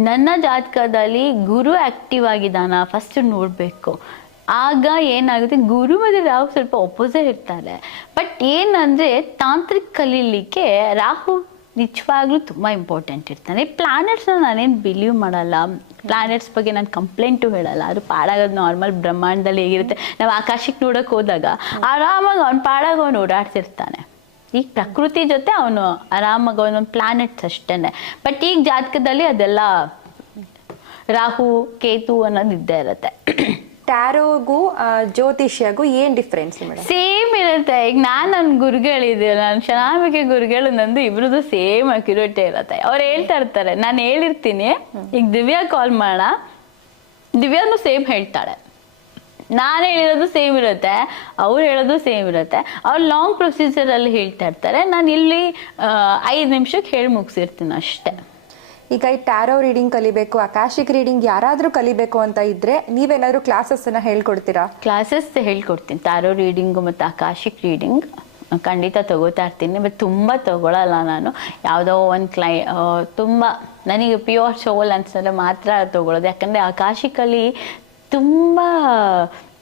ನನ್ನ ಜಾತಕದಲ್ಲಿ ಗುರು ಆ್ಯಕ್ಟಿವ್ ಆಗಿದ್ದಾನ ಫಸ್ಟ್ ನೋಡಬೇಕು. ಆಗ ಏನಾಗುತ್ತೆ, ಗುರು ಮತ್ತು ರಾಹು ಸ್ವಲ್ಪ ಒಪೋಸಿಟ್ ಇರ್ತಾರೆ. ಬಟ್ ಏನಂದರೆ ತಾಂತ್ರಿಕ ಕಲೀಲಿಕ್ಕೆ ರಾಹು ನಿಜವಾಗ್ಲೂ ತುಂಬ ಇಂಪಾರ್ಟೆಂಟ್ ಇರ್ತಾನೆ. ಪ್ಲಾನೆಟ್ಸ್ನ ನಾನೇನು ಬಿಲೀವ್ ಮಾಡಲ್ಲ, ಪ್ಲಾನೆಟ್ಸ್ ಬಗ್ಗೆ ನಾನು ಕಂಪ್ಲೇಂಟು ಹೇಳಲ್ಲ, ಅದು ಪಾಡಾಗೋದು ನಾರ್ಮಲ್ ಬ್ರಹ್ಮಾಂಡದಲ್ಲಿ ಹೇಗಿರುತ್ತೆ. ನಾವು ಆಕಾಶಕ್ಕೆ ನೋಡೋಕೆ ಹೋದಾಗ ಆರಾಮಾಗಿ ಅವ್ನು ಪಾಡಾಗ ಅವನು ಓಡಾಡ್ತಿರ್ತಾನೆ. ಈಗ ಪ್ರಕೃತಿ ಜೊತೆ ಅವನು ಆರಾಮಾಗಿ ಅವನೊಂದು ಪ್ಲಾನೆಟ್ಸ್ ಅಷ್ಟೇ. ಬಟ್ ಈಗ ಜಾತಕದಲ್ಲಿ ಅದೆಲ್ಲ ರಾಹು ಕೇತು ಅನ್ನೋದು ಇದ್ದೇ ಇರುತ್ತೆ. ಟ್ಯಾರೋಗೂ ಜ್ಯೋತಿಷ್ಯಗೂ ಏನು ಡಿಫ್ರೆನ್ಸ್ ಮೇಡಮ್? ಸೇಮ್ ಇರುತ್ತೆ. ಈಗ ನನ್ನ ಗುರುಗಳಿದೆ, ನಾನು ಶನಾಂಬಿಕೆ ಗುರುಗಳು, ನಂದು ಇಬ್ರದ್ದು ಸೇಮ್ ಅಕ್ಯುರೇಟ್ ಇರುತ್ತೆ. ಅವ್ರು ಹೇಳ್ತಾ ಇರ್ತಾರೆ, ನಾನು ಹೇಳಿರ್ತೀನಿ, ಈಗ ದಿವ್ಯಾ ಕಾಲ್ ಮಾಡ, ದಿವ್ಯಾನು ಸೇಮ್ ಹೇಳ್ತಾಳೆ, ನಾನು ಹೇಳಿರೋದು ಸೇಮ್ ಇರುತ್ತೆ, ಅವ್ರು ಹೇಳೋದು ಸೇಮ್ ಇರುತ್ತೆ. ಅವ್ರು ಲಾಂಗ್ ಪ್ರೊಸೀಜರಲ್ಲಿ ಹೇಳ್ತಾ ಇರ್ತಾರೆ, ನಾನು ಇಲ್ಲಿ 5 ನಿಮಿಷಕ್ಕೆ ಹೇಳಿ ಮುಗಿಸಿರ್ತೀನಿ ಅಷ್ಟೇ. ಈಗ ಈ ಟ್ಯಾರೋ ರೀಡಿಂಗ್ ಕಲಿಬೇಕು, ಆಕಾಶಿಕ್ ರೀಡಿಂಗ್ ಯಾರಾದರೂ ಕಲಿಬೇಕು ಅಂತ ಇದ್ರೆ ನೀವೇನಾದರೂ ಕ್ಲಾಸಸ್ಸನ್ನು ಹೇಳ್ಕೊಡ್ತೀರಾ? ಕ್ಲಾಸಸ್ ಹೇಳ್ಕೊಡ್ತೀನಿ, ಟ್ಯಾರೋ ರೀಡಿಂಗು ಮತ್ತು ಆಕಾಶಿಕ್ ರೀಡಿಂಗ್ ಖಂಡಿತ ತಗೋತಾ ಇರ್ತೀನಿ. ಬಟ್ ತುಂಬ ತಗೊಳ್ಳಲ್ಲ ನಾನು. ಯಾವುದೋ ಒಂದು ತುಂಬ ನನಗೆ ಪ್ಯೂರ್ ಸೋಲ್ ಅನ್ಸಿದ್ರೆ ಮಾತ್ರ ತಗೊಳ್ಳೋದು. ಯಾಕಂದರೆ ಆಕಾಶಿಕಲ್ಲಿ ತುಂಬ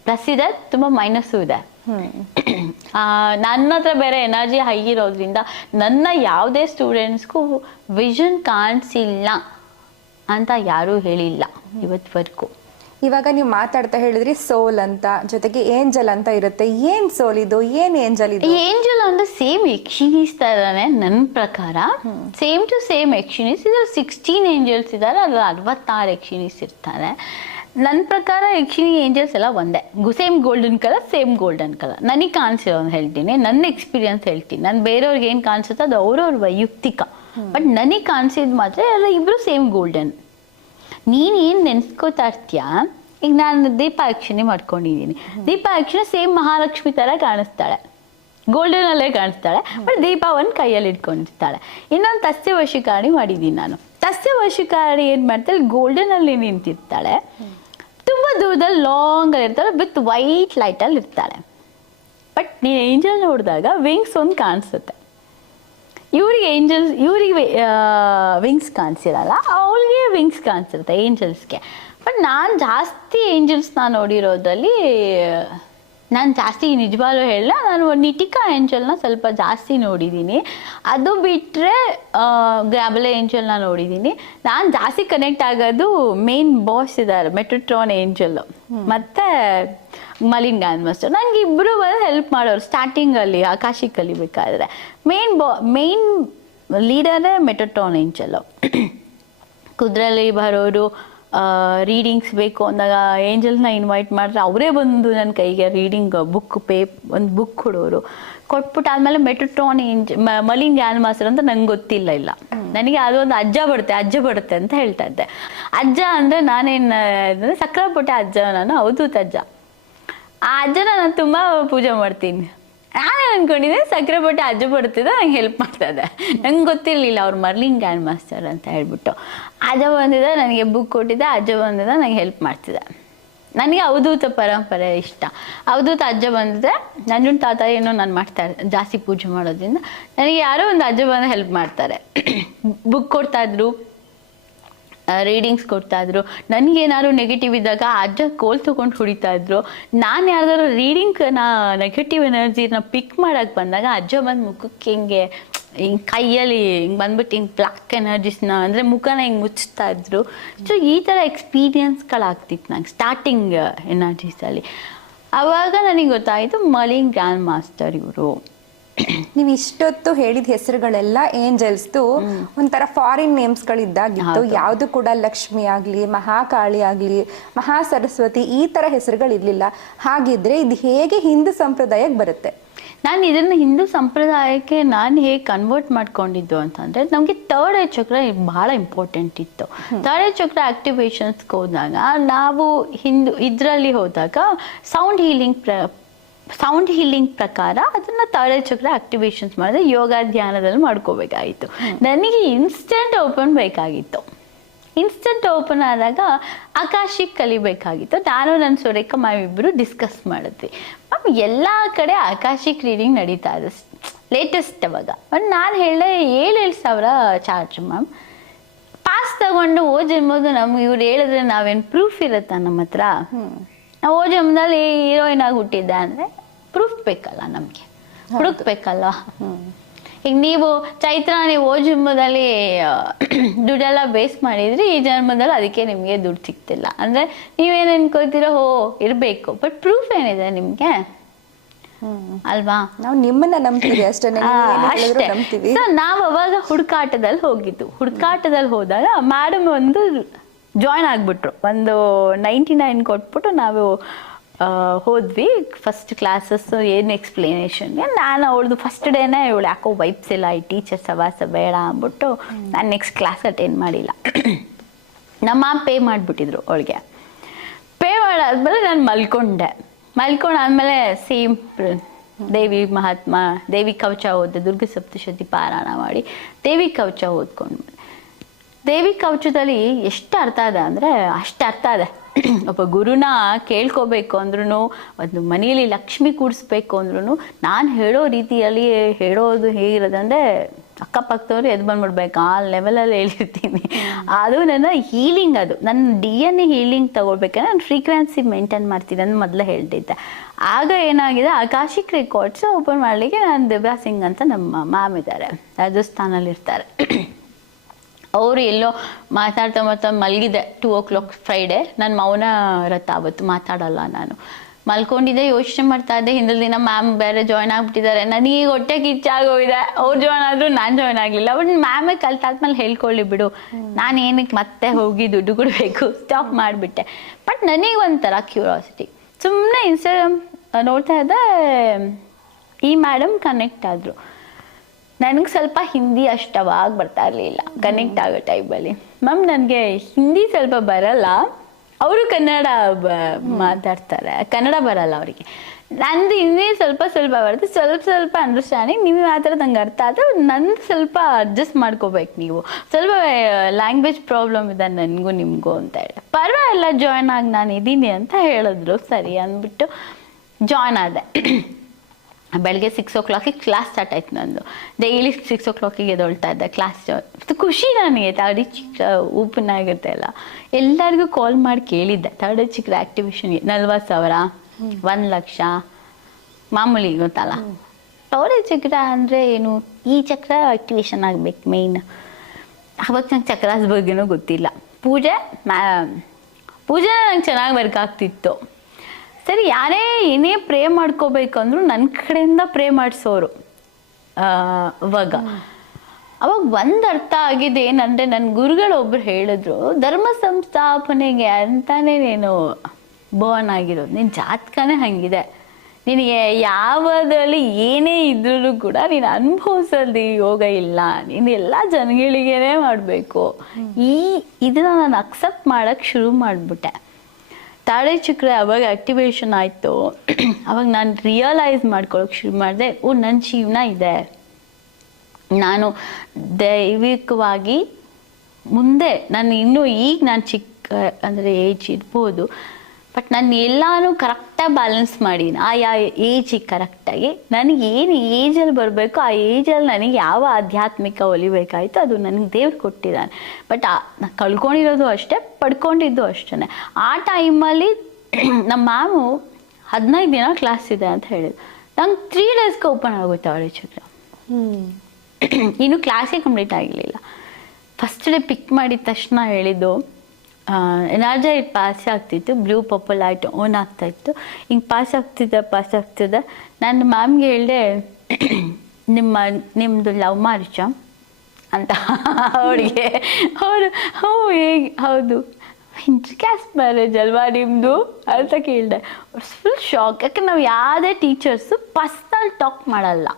ಪ್ಲಸ್ ಇದೆ, ತುಂಬ ಮೈನಸ್ಸು ಇದೆ. ನನ್ನ ಹತ್ರ ಬೇರೆ ಎನರ್ಜಿ ಹೈ ಇರೋದ್ರಿಂದ ನನ್ನ ಯಾವುದೇ ಸ್ಟೂಡೆಂಟ್ಸ್ಗೂ ವಿಷನ್ ಕಾಣಿಸಿಲ್ಲ ಅಂತ ಯಾರೂ ಹೇಳಿಲ್ಲ ಇವತ್ತುವರೆಗೂ. ಇವಾಗ ನೀವು ಮಾತಾಡ್ತಾ ಹೇಳಿದ್ರಿ ಸೋಲ್ ಅಂತ, ಜೊತೆಗೆ ಏಂಜಲ್ ಅಂತ ಇರುತ್ತೆ. ಏನ್ ಸೋಲ್ ಇದು, ಏನ್ ಏಂಜಲ್ ಇದು? ಏಂಜಲ್ ಅಂದ್ರೆ ಸೇಮ್ ಯಕ್ಷಿನೀಸ್ ತರಾನೆ ನನ್ನ ಪ್ರಕಾರ, ಸೇಮ್ ಟು ಸೇಮ್ ಯಕ್ಷಿನೀಸ್. ಇದ್ರಲ್ಲಿ 16 ಏಂಜಲ್ಸ್ ಇದ್ದಾರೆ, ಅದ್ರಲ್ಲಿ 66 ಯಕ್ಷಿನೀಸ್ ಇರ್ತಾರೆ. ನನ್ನ ಪ್ರಕಾರ ಯಕ್ಷಿಣಿ ಏಂಜಲ್ಸ್ ಎಲ್ಲ ಒಂದೇ, same golden colour, same golden colour. ನನಗೆ ಕಾಣಿಸಿರೋದು ಹೇಳ್ತೀನಿ, ನನ್ನ ಎಕ್ಸ್ಪೀರಿಯನ್ಸ್ ಹೇಳ್ತೀನಿ. ನಾನು ಬೇರೆಯವ್ರಿಗೆ ಏನು ಕಾಣಿಸುತ್ತೋ ಅದು ಅವ್ರವ್ರ ವೈಯಕ್ತಿಕ. ಬಟ್ ನನಗೆ ಕಾಣಿಸಿದ್ ಮಾತ್ರ ಎಲ್ಲ ಇಬ್ರು ಸೇಮ್ ಗೋಲ್ಡನ್. ನೀನ್ ಏನ್ ನೆನ್ಸ್ಕೋತಾ ಇರ್ತೀಯ, ಈಗ ನಾನು ದೀಪಾಕ್ಷಿಣಿ ಮಾಡ್ಕೊಂಡಿದ್ದೀನಿ, ದೀಪಾಕ್ಷಿಣಿ ಸೇಮ್ ಮಹಾಲಕ್ಷ್ಮಿ ತರ ಕಾಣಿಸ್ತಾಳೆ, ಗೋಲ್ಡನ್ ಅಲ್ಲೇ ಕಾಣಿಸ್ತಾಳೆ, ಬಟ್ ದೀಪ ಒಂದು ಕೈಯಲ್ಲಿ ಇಟ್ಕೊಂಡಿರ್ತಾಳೆ. ಇನ್ನೊಂದು ತಸ್ಯ ವಶಿಕಾರಿ ಮಾಡಿದ್ದೀನಿ ನಾನು. ತಸ್ಯ ವಶಿಕಾರಿ ಏನ್ ಮಾಡ್ತಾಳೆ, ಗೋಲ್ಡನ್ ಅಲ್ಲಿ ನಿಂತಿರ್ತಾಳೆ, ತುಂಬಾ ದೂರದಲ್ಲಿ ಲಾಂಗ್ ಅಲ್ಲಿ ಇರ್ತಾಳೆ, ವಿತ್ ವೈಟ್ ಲೈಟ್ ಅಲ್ಲಿ ಇರ್ತಾಳೆ. ಬಟ್ ನೀನು ಏಂಜಲ್ ನೋಡಿದಾಗ ವಿಂಗ್ಸ್ ಒಂದು ಕಾಣಿಸುತ್ತೆ. ಇವ್ರಿಗೆ ವಿಂಗ್ಸ್ ಕಾಣಿಸಿರಲ್ಲ, ಅವಳಿಗೆ ವಿಂಗ್ಸ್ ಕಾಣಿಸಿರುತ್ತೆ ಏಂಜಲ್ಸ್ಗೆ. ಬಟ್ ನಾನು ಜಾಸ್ತಿ ಏಂಜಲ್ಸ್ನ ನೋಡಿರೋದ್ರಲ್ಲಿ, ನಾನು ಜಾಸ್ತಿ ನಿಜವಾಗ್ಲೂ ಹೇಳಲ್ಲ, ನಾನು ನಿಟಿಕಾ ಏಂಜಲ್ನ ಸ್ವಲ್ಪ ಜಾಸ್ತಿ ನೋಡಿದ್ದೀನಿ. ಅದು ಬಿಟ್ಟರೆ ಗ್ಯಾಬಲೆ ಏಂಜಲ್ನ ನೋಡಿದ್ದೀನಿ. ನಾನು ಜಾಸ್ತಿ ಕನೆಕ್ಟ್ ಆಗೋದು ಮೇನ್ ಬಾಸ್ ಇದ್ದಾರೆ, ಮೆಟ್ರೋಟ್ರಾನ್ ಏಂಜಲ್ಲು ಮತ್ತು ಮಲಿನ್ ಗ್ರ್ಯಾಂಡ್ ಮಾಸ್ಟರ್. ನನಗೆ ಇಬ್ಬರು ಹೆಲ್ಪ್ ಮಾಡೋರು ಸ್ಟಾರ್ಟಿಂಗಲ್ಲಿ ಆಕಾಶಿಗೆ ಕಲಿಬೇಕಾದ್ರೆ. ಮೇನ್ ಲೀಡರೇ ಮೆಟ್ರೋಟ್ರಾನ್ ಏಂಜಲ್ಲು. ಕುದುರೆಯಲ್ಲಿ ಬರೋರು ರೀಡಿಂಗ್ಸ್ ಬೇಕು ಅಂದಾಗ ಏಂಜಲ್ಸ್ನ ಇನ್ವೈಟ್ ಮಾಡಿದ್ರೆ ಅವರೇ ಬಂದು ನನ್ನ ಕೈಗೆ ರೀಡಿಂಗ್ ಒಂದು ಬುಕ್ ಕೊಡೋರು. ಕೊಟ್ಬಿಟ್ಟು ಆದಮೇಲೆ ಮೆಟ್ರೋಟ್ರಾನ್ ಮಲಿನ್ ಗ್ರ್ಯಾಂಡ್ ಮಾಸ್ಟರ್ ಅಂತ ನಂಗೆ ಗೊತ್ತಿಲ್ಲ. ನನಗೆ ಅದೊಂದು ಅಜ್ಜ ಬರುತ್ತೆ ಅಂತ ಹೇಳ್ತಾ ಇದ್ದೆ. ಅಜ್ಜ ಅಂದರೆ ನಾನೇನು ಸಕ್ರಾಪುಟ್ಟೆ ಅಜ್ಜ, ನಾನು ಅವಧೂತ್ ಅಜ್ಜ. ಆ ಅಜ್ಜನ ನಾನು ತುಂಬ ಪೂಜೆ ಮಾಡ್ತೀನಿ. ನಾನೇ ಅನ್ಕೊಂಡಿದ್ದೆ ಸಕ್ರಾಪುಟ್ಟೆ ಅಜ್ಜ ಬರ್ತಿದ್ದ ನಂಗೆ ಹೆಲ್ಪ್ ಮಾಡ್ತಾ ಇದ್ದೆ. ನಂಗೆ ಗೊತ್ತಿರಲಿಲ್ಲ ಅವ್ರು ಮರ್ಲಿನ್ ಗ್ರ್ಯಾಂಡ್ ಮಾಸ್ಟರ್ ಅಂತ ಹೇಳ್ಬಿಟ್ಟು. ಅಜ್ಜ ಬಂದಿದ್ದ ನನಗೆ ಬುಕ್ ಕೊಟ್ಟಿದ್ದೆ, ಅಜ್ಜ ಬಂದಿದ್ದ ನನಗೆ ಹೆಲ್ಪ್ ಮಾಡ್ತಿದ್ದೆ. ನನಗೆ ಅವಧೂತ ಪರಂಪರೆ ಇಷ್ಟ. ಅವಧೂತ ಅಜ್ಜ ಬಂದಿದ್ದೆ, ನಂಜುನ್ ತಾತ ಏನೋ ನಾನು ಮಾಡ್ತಾರೆ ಜಾಸ್ತಿ ಪೂಜೆ ಮಾಡೋದ್ರಿಂದ ನನಗೆ ಯಾರೋ ಒಂದು ಅಜ್ಜ ಬಂದು ಹೆಲ್ಪ್ ಮಾಡ್ತಾರೆ. ಬುಕ್ ಕೊಡ್ತಾಯಿದ್ರು, ರೀಡಿಂಗ್ಸ್ ಕೊಡ್ತಾಯಿದ್ರು. ನನಗೇನಾದ್ರು ನೆಗೆಟಿವ್ ಇದ್ದಾಗ ಅಜ್ಜ ಕೋಲ್ ತೊಗೊಂಡು ಹೊಡಿತಾ ಇದ್ರು. ನಾನು ಯಾರ್ದಾದ್ರು ರೀಡಿಂಗ್ನ ನೆಗೆಟಿವ್ ಎನರ್ಜಿನ ಪಿಕ್ ಮಾಡೋಕ್ಕೆ ಬಂದಾಗ ಅಜ್ಜ ಬಂದು ಮುಖಕ್ಕೆ ಹಿಂಗೆ ಕೈಯಲ್ಲಿ ಹಿಂಗೆ ಬಂದ್ಬಿಟ್ಟು ಹಿಂಗೆ ಬ್ಲ್ಯಾಕ್ ಎನರ್ಜೀಸ್ನ ಅಂದರೆ ಮುಖನ ಹಿಂಗೆ ಮುಚ್ತಾ ಇದ್ರು. ಸೊ ಈ ಥರ ಎಕ್ಸ್ಪೀರಿಯನ್ಸ್ಗಳಾಗ್ತಿತ್ತು ನಂಗೆ ಸ್ಟಾರ್ಟಿಂಗ್ ಎನರ್ಜೀಸಲ್ಲಿ. ಆವಾಗ ನನಗೆ ಗೊತ್ತಾಯಿತು ಮಲಿನ್ ಗ್ರ್ಯಾಂಡ್ ಮಾಸ್ಟರ್ ಇವರು. ನೀವು ಇಷ್ಟೊತ್ತು ಹೇಳಿದ ಹೆಸರುಗಳೆಲ್ಲ ಏಂಜಲ್ಸ್ದು ಒಂಥರ ಫಾರಿನ್ ನೇಮ್ಸ್ಗಳಿದ್ದಾಗಿತ್ತು. ಯಾವುದು ಕೂಡ ಲಕ್ಷ್ಮಿ ಆಗಲಿ, ಮಹಾಕಾಳಿ ಆಗಲಿ, ಮಹಾ ಸರಸ್ವತಿ ಈ ಥರ ಹೆಸರುಗಳಿರಲಿಲ್ಲ. ಹಾಗಿದ್ರೆ ಇದು ಹೇಗೆ ಹಿಂದೂ ಸಂಪ್ರದಾಯಕ್ಕೆ ಬರುತ್ತೆ? ನಾನು ಇದನ್ನು ಹಿಂದೂ ಸಂಪ್ರದಾಯಕ್ಕೆ ನಾನು ಹೇಗೆ ಕನ್ವರ್ಟ್ ಮಾಡ್ಕೊಂಡಿದ್ದು ಅಂತಂದರೆ, ನಮಗೆ ಥರ್ಡ್ ಐ ಚಕ್ರ ಭಾಳ ಇಂಪಾರ್ಟೆಂಟ್ ಇತ್ತು. ಥರ್ಡ್ ಐ ಚಕ್ರ ಆಕ್ಟಿವೇಶನ್ಸ್ಗೆ ಹೋದಾಗ ನಾವು ಇದರಲ್ಲಿ ಹೋದಾಗ ಸೌಂಡ್ ಹೀಲಿಂಗ್ ಪ್ರಕಾರ ಅದನ್ನು ಥರ್ಡ್ ಐ ಚಕ್ರ ಆಕ್ಟಿವೇಶನ್ಸ್ ಮಾಡಿದ್ರೆ ಯೋಗ ಧ್ಯಾನದಲ್ಲಿ ಮಾಡ್ಕೋಬೇಕಾಗಿತ್ತು. ನನಗೆ ಇನ್ಸ್ಟೆಂಟ್ ಓಪನ್ ಬೇಕಾಗಿತ್ತು. ಇನ್ಸ್ಟೆಂಟ್ ಓಪನ್ ಆದಾಗ ಆಕಾಶಿಗೆ ಕಲಿಬೇಕಾಗಿತ್ತು. ನಾನು ನನ್ನ ಸುರೇಖ ಮ್ಯಾಮ್ ಇಬ್ಬರು ಡಿಸ್ಕಸ್ ಮಾಡಿದ್ವಿ. ಮ್ಯಾಮ್ ಎಲ್ಲ ಕಡೆ ಆಕಾಶಿಕ್ ರೀಡಿಂಗ್ ನಡೀತಾ ಇದೆ ಲೇಟೆಸ್ಟ್ ಅವಾಗ. ಬಟ್ ನಾನು ಹೇಳಿದೆ 7,000 ಚಾರ್ಜ್ ಮ್ಯಾಮ್. ಪಾಸ್ ತಗೊಂಡು ಜನ್ಮದು ನಮ್ಗೆ ಇವ್ರು ಹೇಳಿದ್ರೆ ನಾವೇನು ಪ್ರೂಫ್ ಇರುತ್ತಾ ನಮ್ಮ ಹತ್ರ? ನಾವು ಜನ್ಮದಲ್ಲಿ ಹೀರೋಯಿನ್ ಆಗಿ ಹುಟ್ಟಿದ್ದೆ ಅಂದರೆ ಪ್ರೂಫ್ ಬೇಕಲ್ಲ, ನಮಗೆ ಹುಡುಕ್ಬೇಕಲ್ಲ. ಈಗ ನೀವು ಚೈತ್ರ ನೀವು ಜನ್ಮದಲ್ಲಿ ದುಡ್ಡೆಲ್ಲ ವೇಸ್ಟ್ ಮಾಡಿದ್ರಿ, ಈ ಜನ್ಮದಲ್ಲಿ ಅದಕ್ಕೆ ನಿಮಗೆ ದುಡ್ಡು ಸಿಗ್ತಿಲ್ಲ ಅಂದರೆ ನೀವೇನು ಅನ್ಕೋತೀರೋ ಇರಬೇಕು. ಬಟ್ ಪ್ರೂಫ್ ಏನಿದೆ ನಿಮಗೆ ಅಲ್ವಾ? ನಾವು ನಿಮ್ಮನ್ನ ನಂಬ್ತೀವಿ ಅಷ್ಟೇ. ಸೊ ನಾವು ಅವಾಗ ಹುಡುಕಾಟದಲ್ಲಿ ಹೋದಾಗ ಮೇಡಮ್ ಒಂದು ಜಾಯ್ನ್ ಆಗಿಬಿಟ್ರು. ಒಂದು 99 ಕೊಟ್ಬಿಟ್ಟು ನಾವು ಹೋದ್ವಿ ಫಸ್ಟ್ ಕ್ಲಾಸಸ್ ಏನು ಎಕ್ಸ್ಪ್ಲನೇಷನ್ಗೆ. ನಾನು ಅವಳದು ಫಸ್ಟ್ ಡೇನೇ ಇವಳು ಯಾಕೋ ವೈಬ್ಸ್ ಇಲ್ಲ, ಈ ಟೀಚರ್ ಸವಾಸ ಬೇಡ ಅಂದ್ಬಿಟ್ಟು ನಾನು ನೆಕ್ಸ್ಟ್ ಕ್ಲಾಸ್ ಅಟೆಂಡ್ ಮಾಡಿಲ್ಲ. ನಮ್ಮ ಪೇ ಮಾಡಿಬಿಟ್ಟಿದ್ರು ಅವಳಿಗೆ. ಪೇ ಮಾಡಾದ್ಮೇಲೆ ನಾನು ಮಲ್ಕೊಂಡಾದ್ಮೇಲೆ ಸೇಮ್ ದೇವಿ ಮಹಾತ್ಮ, ದೇವಿ ಕವಚ ಓದಿದೆ, ದುರ್ಗ ಸಪ್ತಶತಿ ಪಾರಾಯಣ ಮಾಡಿ ದೇವಿ ಕವಚ ಓದ್ಕೊಂಡು. ದೇವಿ ಕವಚದಲ್ಲಿ ಎಷ್ಟು ಅರ್ಥ ಇದೆ ಅಂದರೆ ಅಷ್ಟು ಅರ್ಥ ಇದೆ. ಒಬ್ಬ ಗುರುನ ಕೇಳ್ಕೋಬೇಕು ಅಂದ್ರೂ, ಒಂದು ಮನೆಯಲ್ಲಿ ಲಕ್ಷ್ಮಿ ಕೂಡಿಸ್ಬೇಕು ಅಂದ್ರೂ ನಾನು ಹೇಳೋ ರೀತಿಯಲ್ಲಿ ಹೇಳೋದು ಹೇಗಿರೋದಂದರೆ ಅಕ್ಕಪಕ್ಕದವ್ರು ಎದ್ದು ಬಂದ್ಬಿಡ್ಬೇಕು ಆ ಲೆವೆಲಲ್ಲಿ ಹೇಳಿರ್ತೀನಿ. ಅದು ನನ್ನ ಹೀಲಿಂಗ್, ಅದು ನನ್ನ DNA ಹೀಲಿಂಗ್ ತಗೊಳ್ಬೇಕಾದ್ರೆ ನಾನು ಫ್ರೀಕ್ವೆನ್ಸಿ ಮೇಂಟೈನ್ ಮಾಡ್ತೀನಿ ಅಂತ ಮೊದಲೇ ಹೇಳ್ತಿದ್ದೆ. ಆಗ ಏನಾಗಿದೆ, ಆಕಾಶಿಕ್ ರೆಕಾರ್ಡ್ಸ್ ಓಪನ್ ಮಾಡಲಿಕ್ಕೆ ನಾನು ದಿವ್ಯಾ ಸಿಂಗ್ ಅಂತ ನಮ್ಮ ಮ್ಯಾಮ್ ಇದ್ದಾರೆ, ರಾಜಸ್ಥಾನಲ್ಲಿ ಇರ್ತಾರೆ. ಅವರು ಎಲ್ಲೋ ಮಾತಾಡ್ತಾ ಮಲಗಿದೆ. 2 o'clock ಫ್ರೈಡೇ. ನಾನು ಮೌನ ರಥ ಅವತ್ತು ಮಾತಾಡಲ್ಲ. ನಾನು ಮಲ್ಕೊಂಡಿದ್ದೆ, ಯೋಚನೆ ಮಾಡ್ತಾ ಇದ್ದೆ. ಹಿಂದಿನ ದಿನ ಮ್ಯಾಮ್ ಬೇರೆ ಜಾಯ್ನ್ ಆಗಿಬಿಟ್ಟಿದ್ದಾರೆ. ನನಗೆ ಹೊಟ್ಟೆ ಕಿಚ್ಚಾಗೋಗಿದೆ. ಅವ್ರು ಜಾಯ್ನ್ ಆದರೂ ನಾನು ಜಾಯ್ನ್ ಆಗಲಿಲ್ಲ. ಬಟ್ ಮ್ಯಾಮೇ ಕಲ್ತಾದ್ಮೇಲೆ ಹೇಳ್ಕೊಳ್ಳಿ ಬಿಡು, ನಾನು ಏನಕ್ಕೆ ಮತ್ತೆ ಹೋಗಿ ದುಡ್ಡು ಕೊಡಬೇಕು, ಸ್ಟಾಪ್ ಮಾಡಿಬಿಟ್ಟೆ. ಬಟ್ ನನಗೆ ಒಂಥರ ಕ್ಯೂರಿಯಾಸಿಟಿ. ಸುಮ್ಮನೆ ಇನ್ಸ್ಟಾಗ್ರಾಮ್ ನೋಡ್ತಾ ಇದ್ದೆ, ಈ ಮೇಡಮ್ ಕನೆಕ್ಟ್ ಆದರು. ನನಗೆ ಸ್ವಲ್ಪ ಹಿಂದಿ ಅಷ್ಟವಾಗಿ ಬರ್ತಾ ಇರಲಿಲ್ಲ ಕನೆಕ್ಟ್ ಆಗೋ ಟೈಮಲ್ಲಿ. ಮ್ಯಾಮ್ ನನಗೆ ಹಿಂದಿ ಸ್ವಲ್ಪ ಬರಲ್ಲ, ಅವರು ಕನ್ನಡ ಮಾತಾಡ್ತಾರೆ, ಕನ್ನಡ ಬರಲ್ಲ ಅವರಿಗೆ. ನಂದು ಹಿಂದಿ ಸ್ವಲ್ಪ ಬರುತ್ತೆ, ಸ್ವಲ್ಪ ಅಂಡರ್ಸ್ಟ್ಯಾಂಡಿಂಗ್. ನೀವು ಆ ಥರ ನಂಗೆ ಅರ್ಥ ಆದರೆ ನಂದು ಸ್ವಲ್ಪ ಅಡ್ಜಸ್ಟ್ ಮಾಡ್ಕೋಬೇಕು. ನೀವು ಸ್ವಲ್ಪ ಲ್ಯಾಂಗ್ವೇಜ್ ಪ್ರಾಬ್ಲಮ್ ಇದೆ ನನಗೂ ನಿಮಗೂ ಅಂತ ಹೇಳಿ. ಪರವಾಗಿಲ್ಲ ಜಾಯ್ನ್ ಆಗಿ ನಾನು ಇದ್ದೀನಿ ಅಂತ ಹೇಳಿದ್ರು. ಸರಿ ಅಂದ್ಬಿಟ್ಟು ಜಾಯ್ನ್ ಆದೆ. ಬೆಳಗ್ಗೆ 6 o'clock ಕ್ಲಾಸ್ ಸ್ಟಾರ್ಟ್ ಆಯ್ತು ನಂದು. ಡೈಲಿ 6 o'clock ಎದೊಳ್ತಾ ಇದ್ದೆ ಕ್ಲಾಸ್. ಖುಷಿ ನನಗೆ. ಥರ್ಡ್ ಚಿಕ್ಕ ಓಪನ್ ಆಗುತ್ತೆ ಅಲ್ಲ, ಎಲ್ಲರಿಗೂ ಕಾಲ್ ಮಾಡಿ ಕೇಳಿದ್ದೆ ಥರ್ಡ್ ಚಿಕ್ಕ ಆ್ಯಕ್ಟಿವೇಶನ್ಗೆ 40,000, 1 ಲಕ್ಷ ಮಾಮೂಲಿ ಗೊತ್ತಲ್ಲ. ಥರ್ಡ್ ಚಕ್ರ ಅಂದರೆ ಏನು, ಈ ಚಕ್ರ ಆ್ಯಕ್ಟಿವೇಶನ್ ಆಗಬೇಕು ಮೇಯ್ನ್. ಅವಾಗ ನಂಗೆ ಚಕ್ರಾಸ್ ಬಗ್ಗೆನೂ ಗೊತ್ತಿಲ್ಲ. ಪೂಜೆ ನಂಗೆ ಚೆನ್ನಾಗಿ ವರ್ಕ್ ಆಗ್ತಿತ್ತು. ಸರಿ, ಯಾರೇ ಏನೇ ಪ್ರೇ ಮಾಡ್ಕೋಬೇಕಂದ್ರೂ ನನ್ನ ಕಡೆಯಿಂದ ಪ್ರೇ ಮಾಡಿಸೋರು. ಅವಾಗ ಒಂದು ಅರ್ಥ ಆಗಿದೆ ಏನಂದರೆ, ನನ್ನ ಗುರುಗಳೊಬ್ರು ಹೇಳಿದ್ರು, ಧರ್ಮ ಸಂಸ್ಥಾಪನೆಗೆ ಅಂತಾನೆ ನೀನು ಬೋರ್ನ್ ಆಗಿರೋದು, ನಿನ್ನ ಜಾತಕನೇ ಹಂಗಿದೆ. ನಿನಗೆ ಯಾವುದಲ್ಲಿ ಏನೇ ಇದ್ರೂ ಕೂಡ ನೀನು ಅನುಭವಿಸೋದು ಯೋಗ ಇಲ್ಲ. ನೀನು ಎಲ್ಲ ಜನಗಳಿಗೇನೆ ಮಾಡಬೇಕು. ಇದನ್ನ ನಾನು ಅಕ್ಸೆಪ್ಟ್ ಮಾಡೋಕ್ಕೆ ಶುರು ಮಾಡಿಬಿಟ್ಟೆ. ತಾಳೆ ಚಕ್ರ ಅವಾಗ ಆ್ಯಕ್ಟಿವೇಶನ್ ಆಯಿತು. ಅವಾಗ ನಾನು ರಿಯಲೈಸ್ ಮಾಡ್ಕೊಳ್ಳೋಕೆ ಶುರು ಮಾಡಿದೆ, ನನ್ನ ಜೀವನ ಇದೆ, ನಾನು ದೈವಿಕವಾಗಿ ಮುಂದೆ ನಾನು ಇನ್ನೂ ಈಗ ನಾನು ಚಿಕ್ಕ ಅಂದರೆ ಏಜ್ ಇರ್ಬೋದು, ಬಟ್ ನಾನು ಎಲ್ಲನೂ ಕರೆಕ್ಟಾಗಿ ಬ್ಯಾಲೆನ್ಸ್ ಮಾಡಿ ಆಯಾ ಏಜಿಗೆ ಕರೆಕ್ಟಾಗಿ ನನಗೆ ಏನು ಏಜಲ್ಲಿ ಬರಬೇಕು ಆ ಏಜಲ್ಲಿ ನನಗೆ ಯಾವ ಆಧ್ಯಾತ್ಮಿಕ ಒಲಿಬೇಕಾಯಿತು ಅದು ನನಗೆ ದೇವ್ರು ಕೊಟ್ಟಿದ್ದಾನೆ. ಬಟ್ ನಾನು ಕಳ್ಕೊಂಡಿರೋದು ಅಷ್ಟೇ, ಪಡ್ಕೊಂಡಿದ್ದು ಅಷ್ಟೇ. ಆ ಟೈಮಲ್ಲಿ ನಮ್ಮ ಮ್ಯಾಮು 15 ದಿನ ಕ್ಲಾಸ್ ಇದೆ ಅಂತ ಹೇಳಿದ್ರು. ನಂಗೆ 3 daysಗೆ ಓಪನ್ ಆಗುತ್ತೆ ಅವಳ ಚಕ್ರ. ಇನ್ನು ಕ್ಲಾಸೇ ಕಂಪ್ಲೀಟ್ ಆಗಿರಲಿಲ್ಲ. ಫಸ್ಟ್ ಡೇ ಪಿಕ್ ಮಾಡಿದ ತಕ್ಷಣ ಹೇಳಿದ್ದು, ಎನರ್ಜಿ ಪಾಸ್ ಆಗ್ತಿತ್ತು, ಬ್ಲೂ ಪರ್ಪಲ್ ಲೈಟ್ ಆನ್ ಆಗ್ತಾಯಿತ್ತು. ಹಿಂಗೆ ಪಾಸ್ ಆಗ್ತಿದ್ದೆ. ನಾನು ಮ್ಯಾಮ್ಗೆ ಹೇಳಿದೆ, ನಿಮ್ಮದು ಲವ್ ಮ್ಯಾರೇಜ ಅಂತ. ಅವಳಿಗೆ ಹೇಗೆ ಹೌದು, ಇಂಟರ್ ಕ್ಯಾಸ್ಟ್ ಮ್ಯಾರೇಜ್ ಅಲ್ವಾ ನಿಮ್ಮದು ಅಂತ ಕೇಳಿದೆ. Full shock. ಯಾಕೆ ನಾವು ಯಾವುದೇ ಟೀಚರ್ಸು ಪರ್ಸ್ನಲ್ ಟಾಕ್ ಮಾಡಲ್ಲ.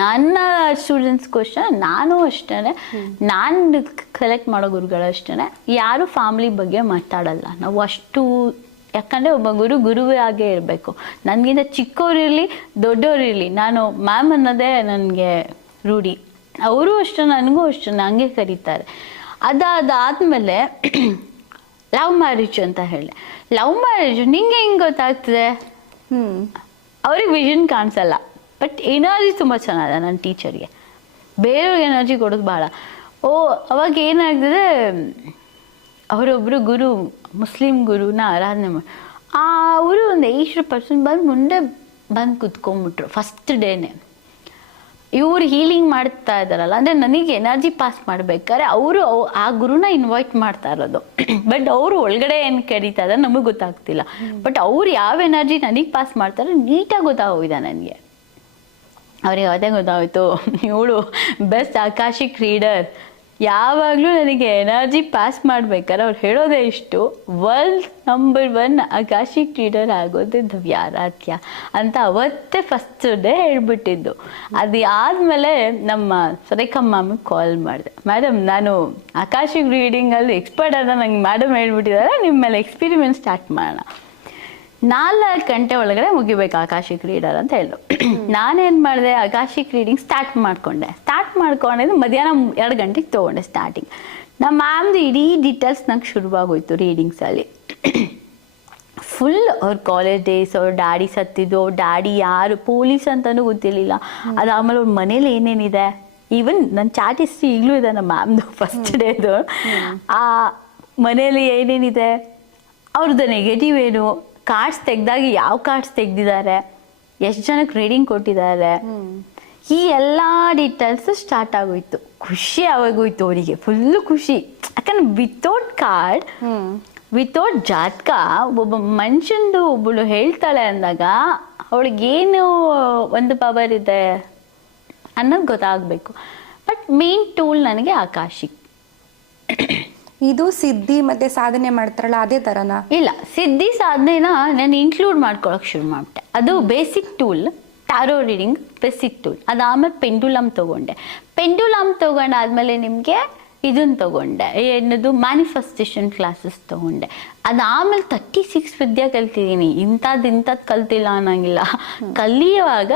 ನನ್ನ ಸ್ಟೂಡೆಂಟ್ಸ್ಗೂ ಅಷ್ಟೇ, ನಾನು ಅಷ್ಟೇ, ನಾನು ಕಲೆಕ್ಟ್ ಮಾಡೋ ಗುರುಗಳು ಅಷ್ಟೇ, ಯಾರು ಫ್ಯಾಮಿಲಿ ಬಗ್ಗೆ ಮಾತಾಡಲ್ಲ ನಾವು ಅಷ್ಟು. ಯಾಕಂದರೆ ಒಬ್ಬ ಗುರುವೇ ಆಗೇ ಇರಬೇಕು. ನನಗಿಂತ ಚಿಕ್ಕವರಿರಲಿ ದೊಡ್ಡವರಿರಲಿ, ನಾನು ಮ್ಯಾಮ್ ಅನ್ನೋದೇ ನನಗೆ ರೂಢಿ. ಅವರು ಅಷ್ಟೇ, ನನಗೂ ಅಷ್ಟೇ ಹಂಗೆ ಕರೀತಾರೆ. ಅದಾದಮೇಲೆ ಲವ್ ಮ್ಯಾರೇಜ್ ಅಂತ ಹೇಳಿ, ಲವ್ ಮ್ಯಾರೇಜು ನಿಂಗೆ ಹೆಂಗೆ ಗೊತ್ತಾಗ್ತದೆ? ಅವ್ರಿಗೆ ವಿಷನ್ ಕಾಣಿಸಲ್ಲ, ಬಟ್ ಎನರ್ಜಿ ತುಂಬ ಚೆನ್ನಾಗಿದೆ ನನ್ನ ಟೀಚರ್ಗೆ. ಬೇರೆಯವ್ರಿಗೆ ಎನರ್ಜಿ ಕೊಡೋದು ಭಾಳ. ಅವಾಗ ಏನಾಗ್ತದೆ, ಅವರೊಬ್ಬರು ಗುರು, ಮುಸ್ಲಿಂ ಗುರುನ ಆರಾಧನೆ ಮಾಡಿ ಅವರು ಒಂದು 80% ಬಂದು ಮುಂದೆ ಬಂದು ಕುತ್ಕೊಂಡ್ಬಿಟ್ರು ಫಸ್ಟ್ ಡೇನೆ. ಇವ್ರು ಹೀಲಿಂಗ್ ಮಾಡ್ತಾ ಇದ್ದಾರಲ್ಲ, ಅಂದರೆ ನನಗೆ ಎನರ್ಜಿ ಪಾಸ್ ಮಾಡ್ಬೇಕಾದ್ರೆ ಅವರು ಆ ಗುರುನ ಇನ್ವೈಟ್ ಮಾಡ್ತಾ ಇರೋದು. ಬಟ್ ಅವರು ಒಳಗಡೆ ಏನು ಕರೀತಾ ಇದ್ದಾರೆ ನಮಗೆ ಗೊತ್ತಾಗ್ತಿಲ್ಲ. ಬಟ್ ಅವ್ರು ಯಾವ ಎನರ್ಜಿ ನನಗೆ ಪಾಸ್ ಮಾಡ್ತಾರೆ ನೀಟಾಗಿ ಗೊತ್ತಾಗೋಗಿದೆ ನನಗೆ. ಅವ್ರಿಗೆ ಅದೇ ಗೊತ್ತಾಗೋಯ್ತು, ಇವಳು ಬೆಸ್ಟ್ ಆಕಾಶಿಕ್ ರೀಡರ್. ಯಾವಾಗಲೂ ನನಗೆ ಎನರ್ಜಿ ಪಾಸ್ ಮಾಡ್ಬೇಕಾದ್ರೆ ಅವ್ರು ಹೇಳೋದೇ ಇಷ್ಟು, ವರ್ಲ್ಡ್ ನಂಬರ್ 1 ಆಕಾಶಿಕ್ ರೀಡರ್ ಆಗೋದೇ ದ್ಯಾರಾಧ್ಯ ಅಂತ ಅವತ್ತೇ ಫಸ್ಟ್ ಡೇ ಹೇಳ್ಬಿಟ್ಟಿದ್ದು. ಅದು ಆದಮೇಲೆ ನಮ್ಮ ಸುರೇಖಮ್ಮ ಮ್ಯಾಮಿಗೆ ಕಾಲ್ ಮಾಡಿದೆ, ಮೇಡಮ್ ನಾನು ಆಕಾಶಿಕ್ ರೀಡಿಂಗಲ್ಲಿ ಎಕ್ಸ್ಪರ್ಟ್ ಆದ ನಂಗೆ ಮೇಡಮ್ ಹೇಳ್ಬಿಟ್ಟಿದ್ದಾರೆ, ನಿಮ್ಮ ಮೇಲೆ ಎಕ್ಸ್ಪೆರಿಮೆಂಟ್ ಸ್ಟಾರ್ಟ್ ಮಾಡೋಣ. 4 ಗಂಟೆ ಒಳಗಡೆ ಮುಗಿಬೇಕು ಆಕಾಶಿಕ್ ರೀಡರ್ ಅಂತ ಹೇಳಿದ್ರು. ನಾನೇನು ಮಾಡಿದೆ, ಆಕಾಶಿಕ್ ರೀಡಿಂಗ್ ಸ್ಟಾರ್ಟ್ ಮಾಡ್ಕೊಂಡಿದ್ದು ಮಧ್ಯಾಹ್ನ 2 ಗಂಟೆಗೆ ತೊಗೊಂಡೆ ಸ್ಟಾರ್ಟಿಂಗ್. ನಮ್ಮ ಮ್ಯಾಮ್ದು ಇಡೀ ಡೀಟೇಲ್ಸ್ ನಂಗೆ ಶುರುವಾಗೋಯ್ತು ರೀಡಿಂಗ್ಸಲ್ಲಿ. ಫುಲ್ ಅವ್ರ ಕಾಲೇಜ್ ಡೇಸ್, ಅವ್ರ ಡ್ಯಾಡಿ ಸತ್ತಿದ್ದು, ಅವ್ರ ಡ್ಯಾಡಿ ಯಾರು ಪೊಲೀಸ್ ಅಂತಲೂ ಗೊತ್ತಿರಲಿಲ್ಲ. ಅದಾದಮೇಲೆ ಅವ್ರ ಮನೇಲಿ ಏನೇನಿದೆ, ಈವನ್ ನನ್ನ ಚಾಟ್ ಹಿಸ್ಟ್ರಿ ಈಗಲೂ ಇದೆ ನಮ್ಮ ಮ್ಯಾಮ್ದು ಫಸ್ಟ್ ಡೇದು. ಆ ಮನೇಲಿ ಏನೇನಿದೆ, ಅವ್ರದ್ದು ನೆಗೆಟಿವ್ ಏನು, ಕಾರ್ಡ್ಸ್ ತೆಗ್ದಾಗ ಯಾವ ಕಾರ್ಡ್ಸ್ ತೆಗ್ದಿದ್ದಾರೆ, ಎಷ್ಟು ಜನಕ್ಕೆ ರೀಡಿಂಗ್ ಕೊಟ್ಟಿದ್ದಾರೆ, ಈ ಎಲ್ಲ ಡೀಟೇಲ್ಸ್ ಸ್ಟಾರ್ಟ್ ಆಗೋಯ್ತು. ಖುಷಿ ಆಗೋಯ್ತು ಅವರಿಗೆ, ಫುಲ್ಲು ಖುಷಿ. ಯಾಕಂದ್ರೆ ವಿತೌಟ್ ಕಾರ್ಡ್, ವಿತೌಟ್ ಜಾತಕ ಒಬ್ಬ ಮನುಷ್ಯಂದು ಒಬ್ಬಳು ಹೇಳ್ತಾಳೆ ಅಂದಾಗ ಅವಳಿಗೇನು ಒಂದು ಪವರ್ ಇದೆ ಅನ್ನೋದು ಗೊತ್ತಾಗಬೇಕು. ಬಟ್ ಮೇನ್ ಟೂಲ್ ನನಗೆ ಆಕಾಶಿಕ್. ಇದು ಸಿದ್ಧಿ ಮತ್ತೆ ಸಾಧನೆ ಮಾಡ್ತಾರಲ್ಲ ಅದೇ ತರನಾ? ಇಲ್ಲ, ಸಿದ್ಧಿ ಸಾಧನೆನ ನಾನು ಇನ್ಕ್ಲೂಡ್ ಮಾಡ್ಕೊಳಕ್ ಶುರು ಮಾಡ್ಬಿಟ್ಟೆ. ಅದು basic tool. Tarot reading basic tool. ಅದಾದ್ಮೇಲೆ ಪೆಂಡುಲಮ್ ತೊಗೊಂಡೆ. ಪೆಂಡುಲಮ್ ತೊಗೊಂಡಾದ್ಮೇಲೆ ನಿಮಗೆ ಇದನ್ನು ತೊಗೊಂಡೆ, ಏನದು ಮ್ಯಾನಿಫೆಸ್ಟೇಷನ್ ಕ್ಲಾಸಸ್ ತೊಗೊಂಡೆ. ಅದಾದ್ಮೇಲೆ 36 ವಿದ್ಯೆ ಕಲ್ತಿದ್ದೀನಿ. ಇಂಥದ್ದು ಕಲ್ತಿಲ್ಲ ಅನ್ನಂಗಿಲ್ಲ. ಕಲಿಯುವಾಗ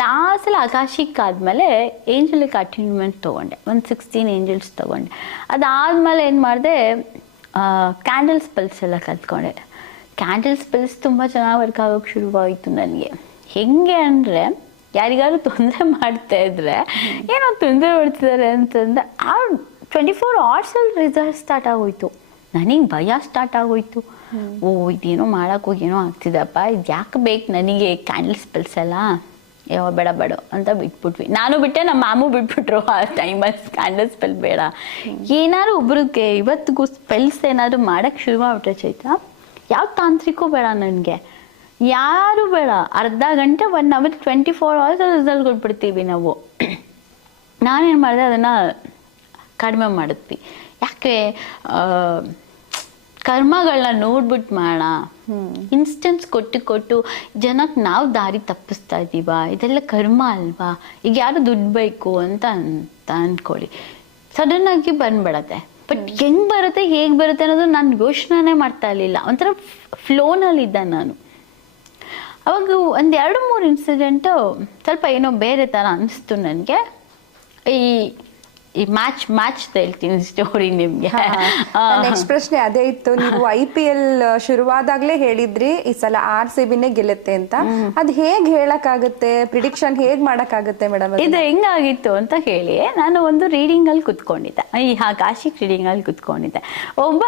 ಲಾಸ್ಟಲ್ಲಿ ಆಕಾಶಿಕ್ ಆದಮೇಲೆ ಏಂಜಲಿಕ್ ಅಟ್ಯೂನ್ಮೆಂಟ್ ತೊಗೊಂಡೆ, ಒಂದು 16 ಏಂಜಲ್ಸ್ ತೊಗೊಂಡೆ. ಅದಾದಮೇಲೆ ಏನು ಮಾಡಿದೆ, ಕ್ಯಾಂಡಲ್ ಸ್ಪೆಲ್ಸ್ ಎಲ್ಲ ಕಲ್ತ್ಕೊಂಡೆ. ಕ್ಯಾಂಡಲ್ ಸ್ಪೆಲ್ಸ್ ತುಂಬ ಚೆನ್ನಾಗಿ ವರ್ಕ್ ಆಗೋಕ್ಕೆ ಶುರುವಾಯಿತು ನನಗೆ. ಹೆಂಗೆ ಅಂದರೆ, ಯಾರಿಗಾದ್ರು ತೊಂದರೆ ಮಾಡ್ತಾ ಇದ್ರೆ ಏನೋ ತೊಂದರೆ ಮಾಡ್ತಿದ್ದಾರೆ ಅಂತಂದ್ರೆ ಆ 24 ಅವರ್ಸಲ್ಲಿ ರಿಸಲ್ಟ್ ಸ್ಟಾರ್ಟ್ ಆಗೋಯ್ತು. ನನಗೆ ಭಯ ಸ್ಟಾರ್ಟ್ ಆಗೋಯ್ತು. ಓ ಇದೇನೋ ಮಾಡೋಕ್ಕೋಗಿ ಏನೋ ಆಗ್ತಿದಪ್ಪ, ಇದು ಯಾಕೆ ಬೇಕು ನನಗೆ ಕ್ಯಾಂಡಲ್ ಸ್ಪೆಲ್ಸ್ ಎಲ್ಲ, ಯಾವ ಬೇಡ ಅಂತ ಬಿಟ್ಬಿಟ್ವಿ. ನಾನು ಬಿಟ್ಟೆ, ನಮ್ಮ ಮಾಮೂ ಬಿಟ್ಬಿಟ್ರು ಆ ಟೈಮಲ್ಲಿ. ಕ್ಯಾಂಡಲ್ ಸ್ಪೆಲ್ ಬೇಡ, ಏನಾದ್ರು ಒಬ್ರಿಗೆ ಇವತ್ತಿಗೂ ಸ್ಪೆಲ್ಸ್ ಏನಾದ್ರು ಮಾಡೋಕ್ಕೆ ಶುರು ಮಾಡ್ಬಿಟ್ರೆ ಚೈತ್ರ, ಯಾವ ತಾಂತ್ರಿಕೂ ಬೇಡ ನನಗೆ, ಯಾರು ಬೇಡ. ಅರ್ಧ ಗಂಟೆ 1 ಅವರ್ 24 ಅವರ್ಸ್ ರಿಸಲ್ಟ್ ಕೊಟ್ಬಿಡ್ತೀವಿ ನಾವು. ನಾನೇನು ಮಾಡಿದೆ, ಅದನ್ನು ಕಡಿಮೆ ಮಾಡಿದ್ವಿ. ಯಾಕೆ ಕರ್ಮಗಳನ್ನ ನೋಡ್ಬಿಟ್ಟು ಮಾಡೋಣ. ಇನ್ಸ್ಟೆನ್ಸ್ ಕೊಟ್ಟು ಜನಕ್ಕೆ ನಾವು ದಾರಿ ತಪ್ಪಿಸ್ತಾ ಇದ್ದೀವ, ಇದೆಲ್ಲ ಕರ್ಮ ಅಲ್ವಾ. ಈಗ ಯಾರು ದುಡ್ಡು ಬೇಕು ಅಂತ ಅಂದ್ಕೊಳ್ಳಿ, ಸಡನ್ ಆಗಿ ಬಂದ್ಬಿಡತ್ತೆ. ಬಟ್ ಹೆಂಗೆ ಬರುತ್ತೆ ಹೇಗೆ ಬರುತ್ತೆ ಅನ್ನೋದು ನಾನು ಯೋಚನೆ ಮಾಡ್ತಾ ಇರಲಿಲ್ಲ. ಒಂಥರ ಫ್ಲೋನಲ್ಲಿದ್ದೆ ನಾನು. ಅವಾಗ 1-2-3 ಇನ್ಸಿಡೆಂಟು ಸ್ವಲ್ಪ ಏನೋ ಬೇರೆ ಥರ ಅನಿಸ್ತು ನನಗೆ. ಈ ಮ್ಯಾಚ್ ಹೇಳ್ತೀನಿ ಸ್ಟೋರಿ ನಿಮ್ಗೆ. ನೆಕ್ಸ್ಟ್ ಪ್ರಶ್ನೆ ಅದೇ ಇತ್ತು. ನೀವು IPL ಶುರುವಾದಾಗ್ಲೇ ಹೇಳಿದ್ರಿ ಈ ಸಲ RCBನೇ ಗೆಲ್ಲುತ್ತೆ ಅಂತ. ಅದ್ ಹೇಗ್ ಹೇಳಕ್ಕಾಗುತ್ತೆ, ಪ್ರಿಡಿಕ್ಷನ್ ಹೇಗ್ ಮಾಡಕ್ಕಾಗುತ್ತೆ ಮೇಡಮ್? ಇದು ಹೆಂಗಾಗಿತ್ತು ಅಂತ ಹೇಳಿ, ನಾನು ಒಂದು ರೀಡಿಂಗ್ ಅಲ್ಲಿ ಕುತ್ಕೊಂಡಿದ್ದೆ, ಈ ಆಕಾಶಿಕ್ ರೀಡಿಂಗ್ ಅಲ್ಲಿ ಕುತ್ಕೊಂಡಿದ್ದೆ. ಒಬ್ಬ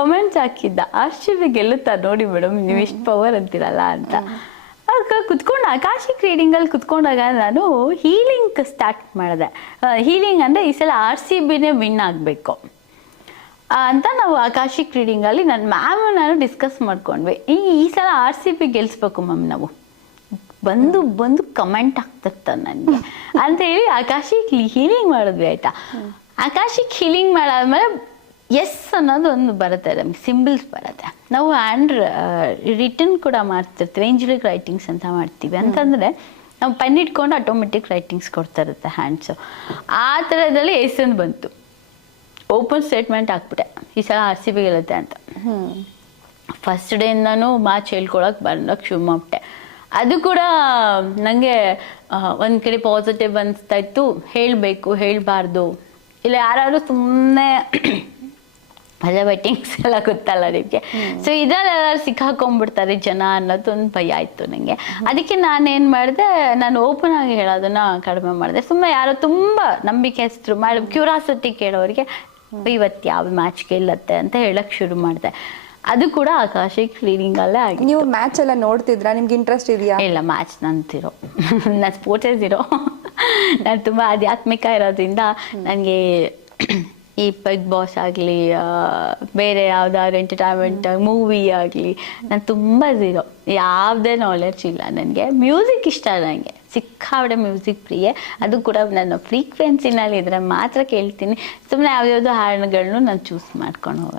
ಕಮೆಂಟ್ಸ್ ಹಾಕಿದ್ದ, RCB ಗೆಲ್ಲುತ್ತಾ ನೋಡಿ ಮೇಡಮ್, ನೀವು ಇಷ್ಟು ಪವರ್ ಅಂತೀರಲ್ಲ ಅಂತ. ಆಗ ಕುತ್ಕೊಂಡು ಆಕಾಶಿಕ್ ರೀಡಿಂಗಲ್ಲಿ ಕುತ್ಕೊಂಡಾಗ ನಾನು ಹೀಲಿಂಗ್ ಸ್ಟಾರ್ಟ್ ಮಾಡಿದೆ. ಹೀಲಿಂಗ್ ಅಂದರೆ ಈ ಸಲ RCBನೇ ವಿನ್ ಆಗಬೇಕು ಅಂತ ನಾವು ಆಕಾಶಿಕ್ ರೀಡಿಂಗಲ್ಲಿ ನನ್ನ ಮ್ಯಾಮ್ ನಾನು ಡಿಸ್ಕಸ್ ಮಾಡ್ಕೊಂಡ್ವಿ. ಈ ಸಲ RCB ಗೆಲ್ಲಿಸ್ಬೇಕು ಮ್ಯಾಮ್ ನಾವು. ಬಂದು ಕಮೆಂಟ್ ಆಗ್ತಿತ್ತ ನನಗೆ ಅಂತ ಹೇಳಿ ಆಕಾಶಿಕ್ ಹೀಲಿಂಗ್ ಮಾಡಿದ್ವಿ. ಆಯಿತಾ, ಆಕಾಶಿಕ್ ಹೀಲಿಂಗ್ ಮಾಡಾದ್ಮೇಲೆ ಎಸ್ ಅನ್ನೋದು ಒಂದು ಬರುತ್ತೆ, ನಮಗೆ ಸಿಂಬಲ್ಸ್ ಬರುತ್ತೆ. ನಾವು ಹ್ಯಾಂಡ್ ರಿಟರ್ನ್ ಕೂಡ ಮಾಡ್ತಿರ್ತೀವಿ, ಏಂಜಲಿಕ್ ರೈಟಿಂಗ್ಸ್ ಅಂತ ಮಾಡ್ತೀವಿ. ಅಂತಂದರೆ ನಾವು ಪೆನ್ ಇಟ್ಕೊಂಡು ಆಟೋಮೆಟಿಕ್ ರೈಟಿಂಗ್ಸ್ ಕೊಡ್ತಾ ಇರುತ್ತೆ ಹ್ಯಾಂಡ್ಸು. ಆ ಥರದಲ್ಲಿ ಎಸ್ ಅಂತ ಬಂತು. ಓಪನ್ ಸ್ಟೇಟ್ಮೆಂಟ್ ಹಾಕ್ಬಿಟ್ಟೆ, ಈ ಸಲ RCB ಗೆಲ್ಲುತ್ತೆ ಅಂತ. ಫಸ್ಟ್ ಡೇಯಿಂದನೂ ಮ್ಯಾಚ್ ಹೇಳ್ಕೊಳಕ್ಕೆ ಬರೋಕ್ಕೆ ಶುರು ಮಾಡ್ಬಿಟ್ಟೆ. ಅದು ಕೂಡ ನನಗೆ ಒಂದು ಕಡೆ ಪಾಸಿಟಿವ್ ಅನಿಸ್ತಾ ಇತ್ತು, ಹೇಳಬೇಕು ಹೇಳಬಾರ್ದು, ಇಲ್ಲ ಯಾರು ಸುಮ್ಮನೆ ಅದೇ ವೈಟಿಂಗ್ಸ್ ಎಲ್ಲ ಗೊತ್ತಲ್ಲ ನಿಮಗೆ. ಸೊ ಇದರಲ್ಲೆಲ್ಲ ಸಿಕ್ಕಾಕೊಂಡ್ಬಿಡ್ತಾರೆ ಜನ ಅನ್ನೋದೊಂದು ಭಯ ಆಯಿತು ನನಗೆ. ಅದಕ್ಕೆ ನಾನೇನು ಮಾಡಿದೆ, ನಾನು ಓಪನ್ ಆಗಿ ಹೇಳೋದನ್ನ ಕಡಿಮೆ ಮಾಡಿದೆ. ಸುಮ್ಮನೆ ಯಾರೋ ತುಂಬ ನಂಬಿಕೆಸ್ತರು ಕ್ಯೂರಾಸಿಟಿ ಕೇಳೋರಿಗೆ ಇವತ್ತು ಯಾವ ಮ್ಯಾಚ್ ಗೆಲ್ಲತ್ತೆ ಅಂತ ಹೇಳಕ್ಕೆ ಶುರು ಮಾಡಿದೆ. ಅದು ಕೂಡ ಆಕಾಶಿಕ್ ರೀಡಿಂಗಲ್ಲೇ ಆಗಿ. ನೀವು ಮ್ಯಾಚ್ ಎಲ್ಲ ನೋಡ್ತಿದ್ರಾ? ನಿಮ್ಗೆ ಇಂಟ್ರೆಸ್ಟ್ ಇದೆಯಾ? ಇಲ್ಲ, ಮ್ಯಾಚ್ ನಂತಿರೋ ನಾನು ಸ್ಪೋರ್ಟ್ಸೇ ಇರೋ. ನಾನು ತುಂಬ ಆಧ್ಯಾತ್ಮಿಕ ಇರೋದ್ರಿಂದ ನನಗೆ ಈ ಬಿಗ್ ಬಾಸ್ ಆಗಲಿ, ಬೇರೆ ಯಾವ್ದಾದ್ರು ಎಂಟರ್ಟೈನ್ಮೆಂಟ್ ಮೂವಿ ಆಗಲಿ, ನಾನು ತುಂಬ ಝೀರೋ. ಯಾವುದೇ ನಾಲೆಡ್ಜ್ ಇಲ್ಲ ನನಗೆ. ಮ್ಯೂಸಿಕ್ ಇಷ್ಟ, ನನಗೆ ಸಿಕ್ಕಾಬಡೆ ಮ್ಯೂಸಿಕ್ ಪ್ರಿಯೆ. ಅದು ಕೂಡ ನನ್ನ ಫ್ರೀಕ್ವೆನ್ಸಿನಲ್ಲಿ ಇದ್ರೆ ಮಾತ್ರ ಕೇಳ್ತೀನಿ. ಸುಮ್ಮನೆ ಯಾವುದ್ಯಾವುದೋ ಹಾಡುಗಳನ್ನು ನಾನು ಚೂಸ್ ಮಾಡ್ಕೊಂಡು ಹೋಗೋದು.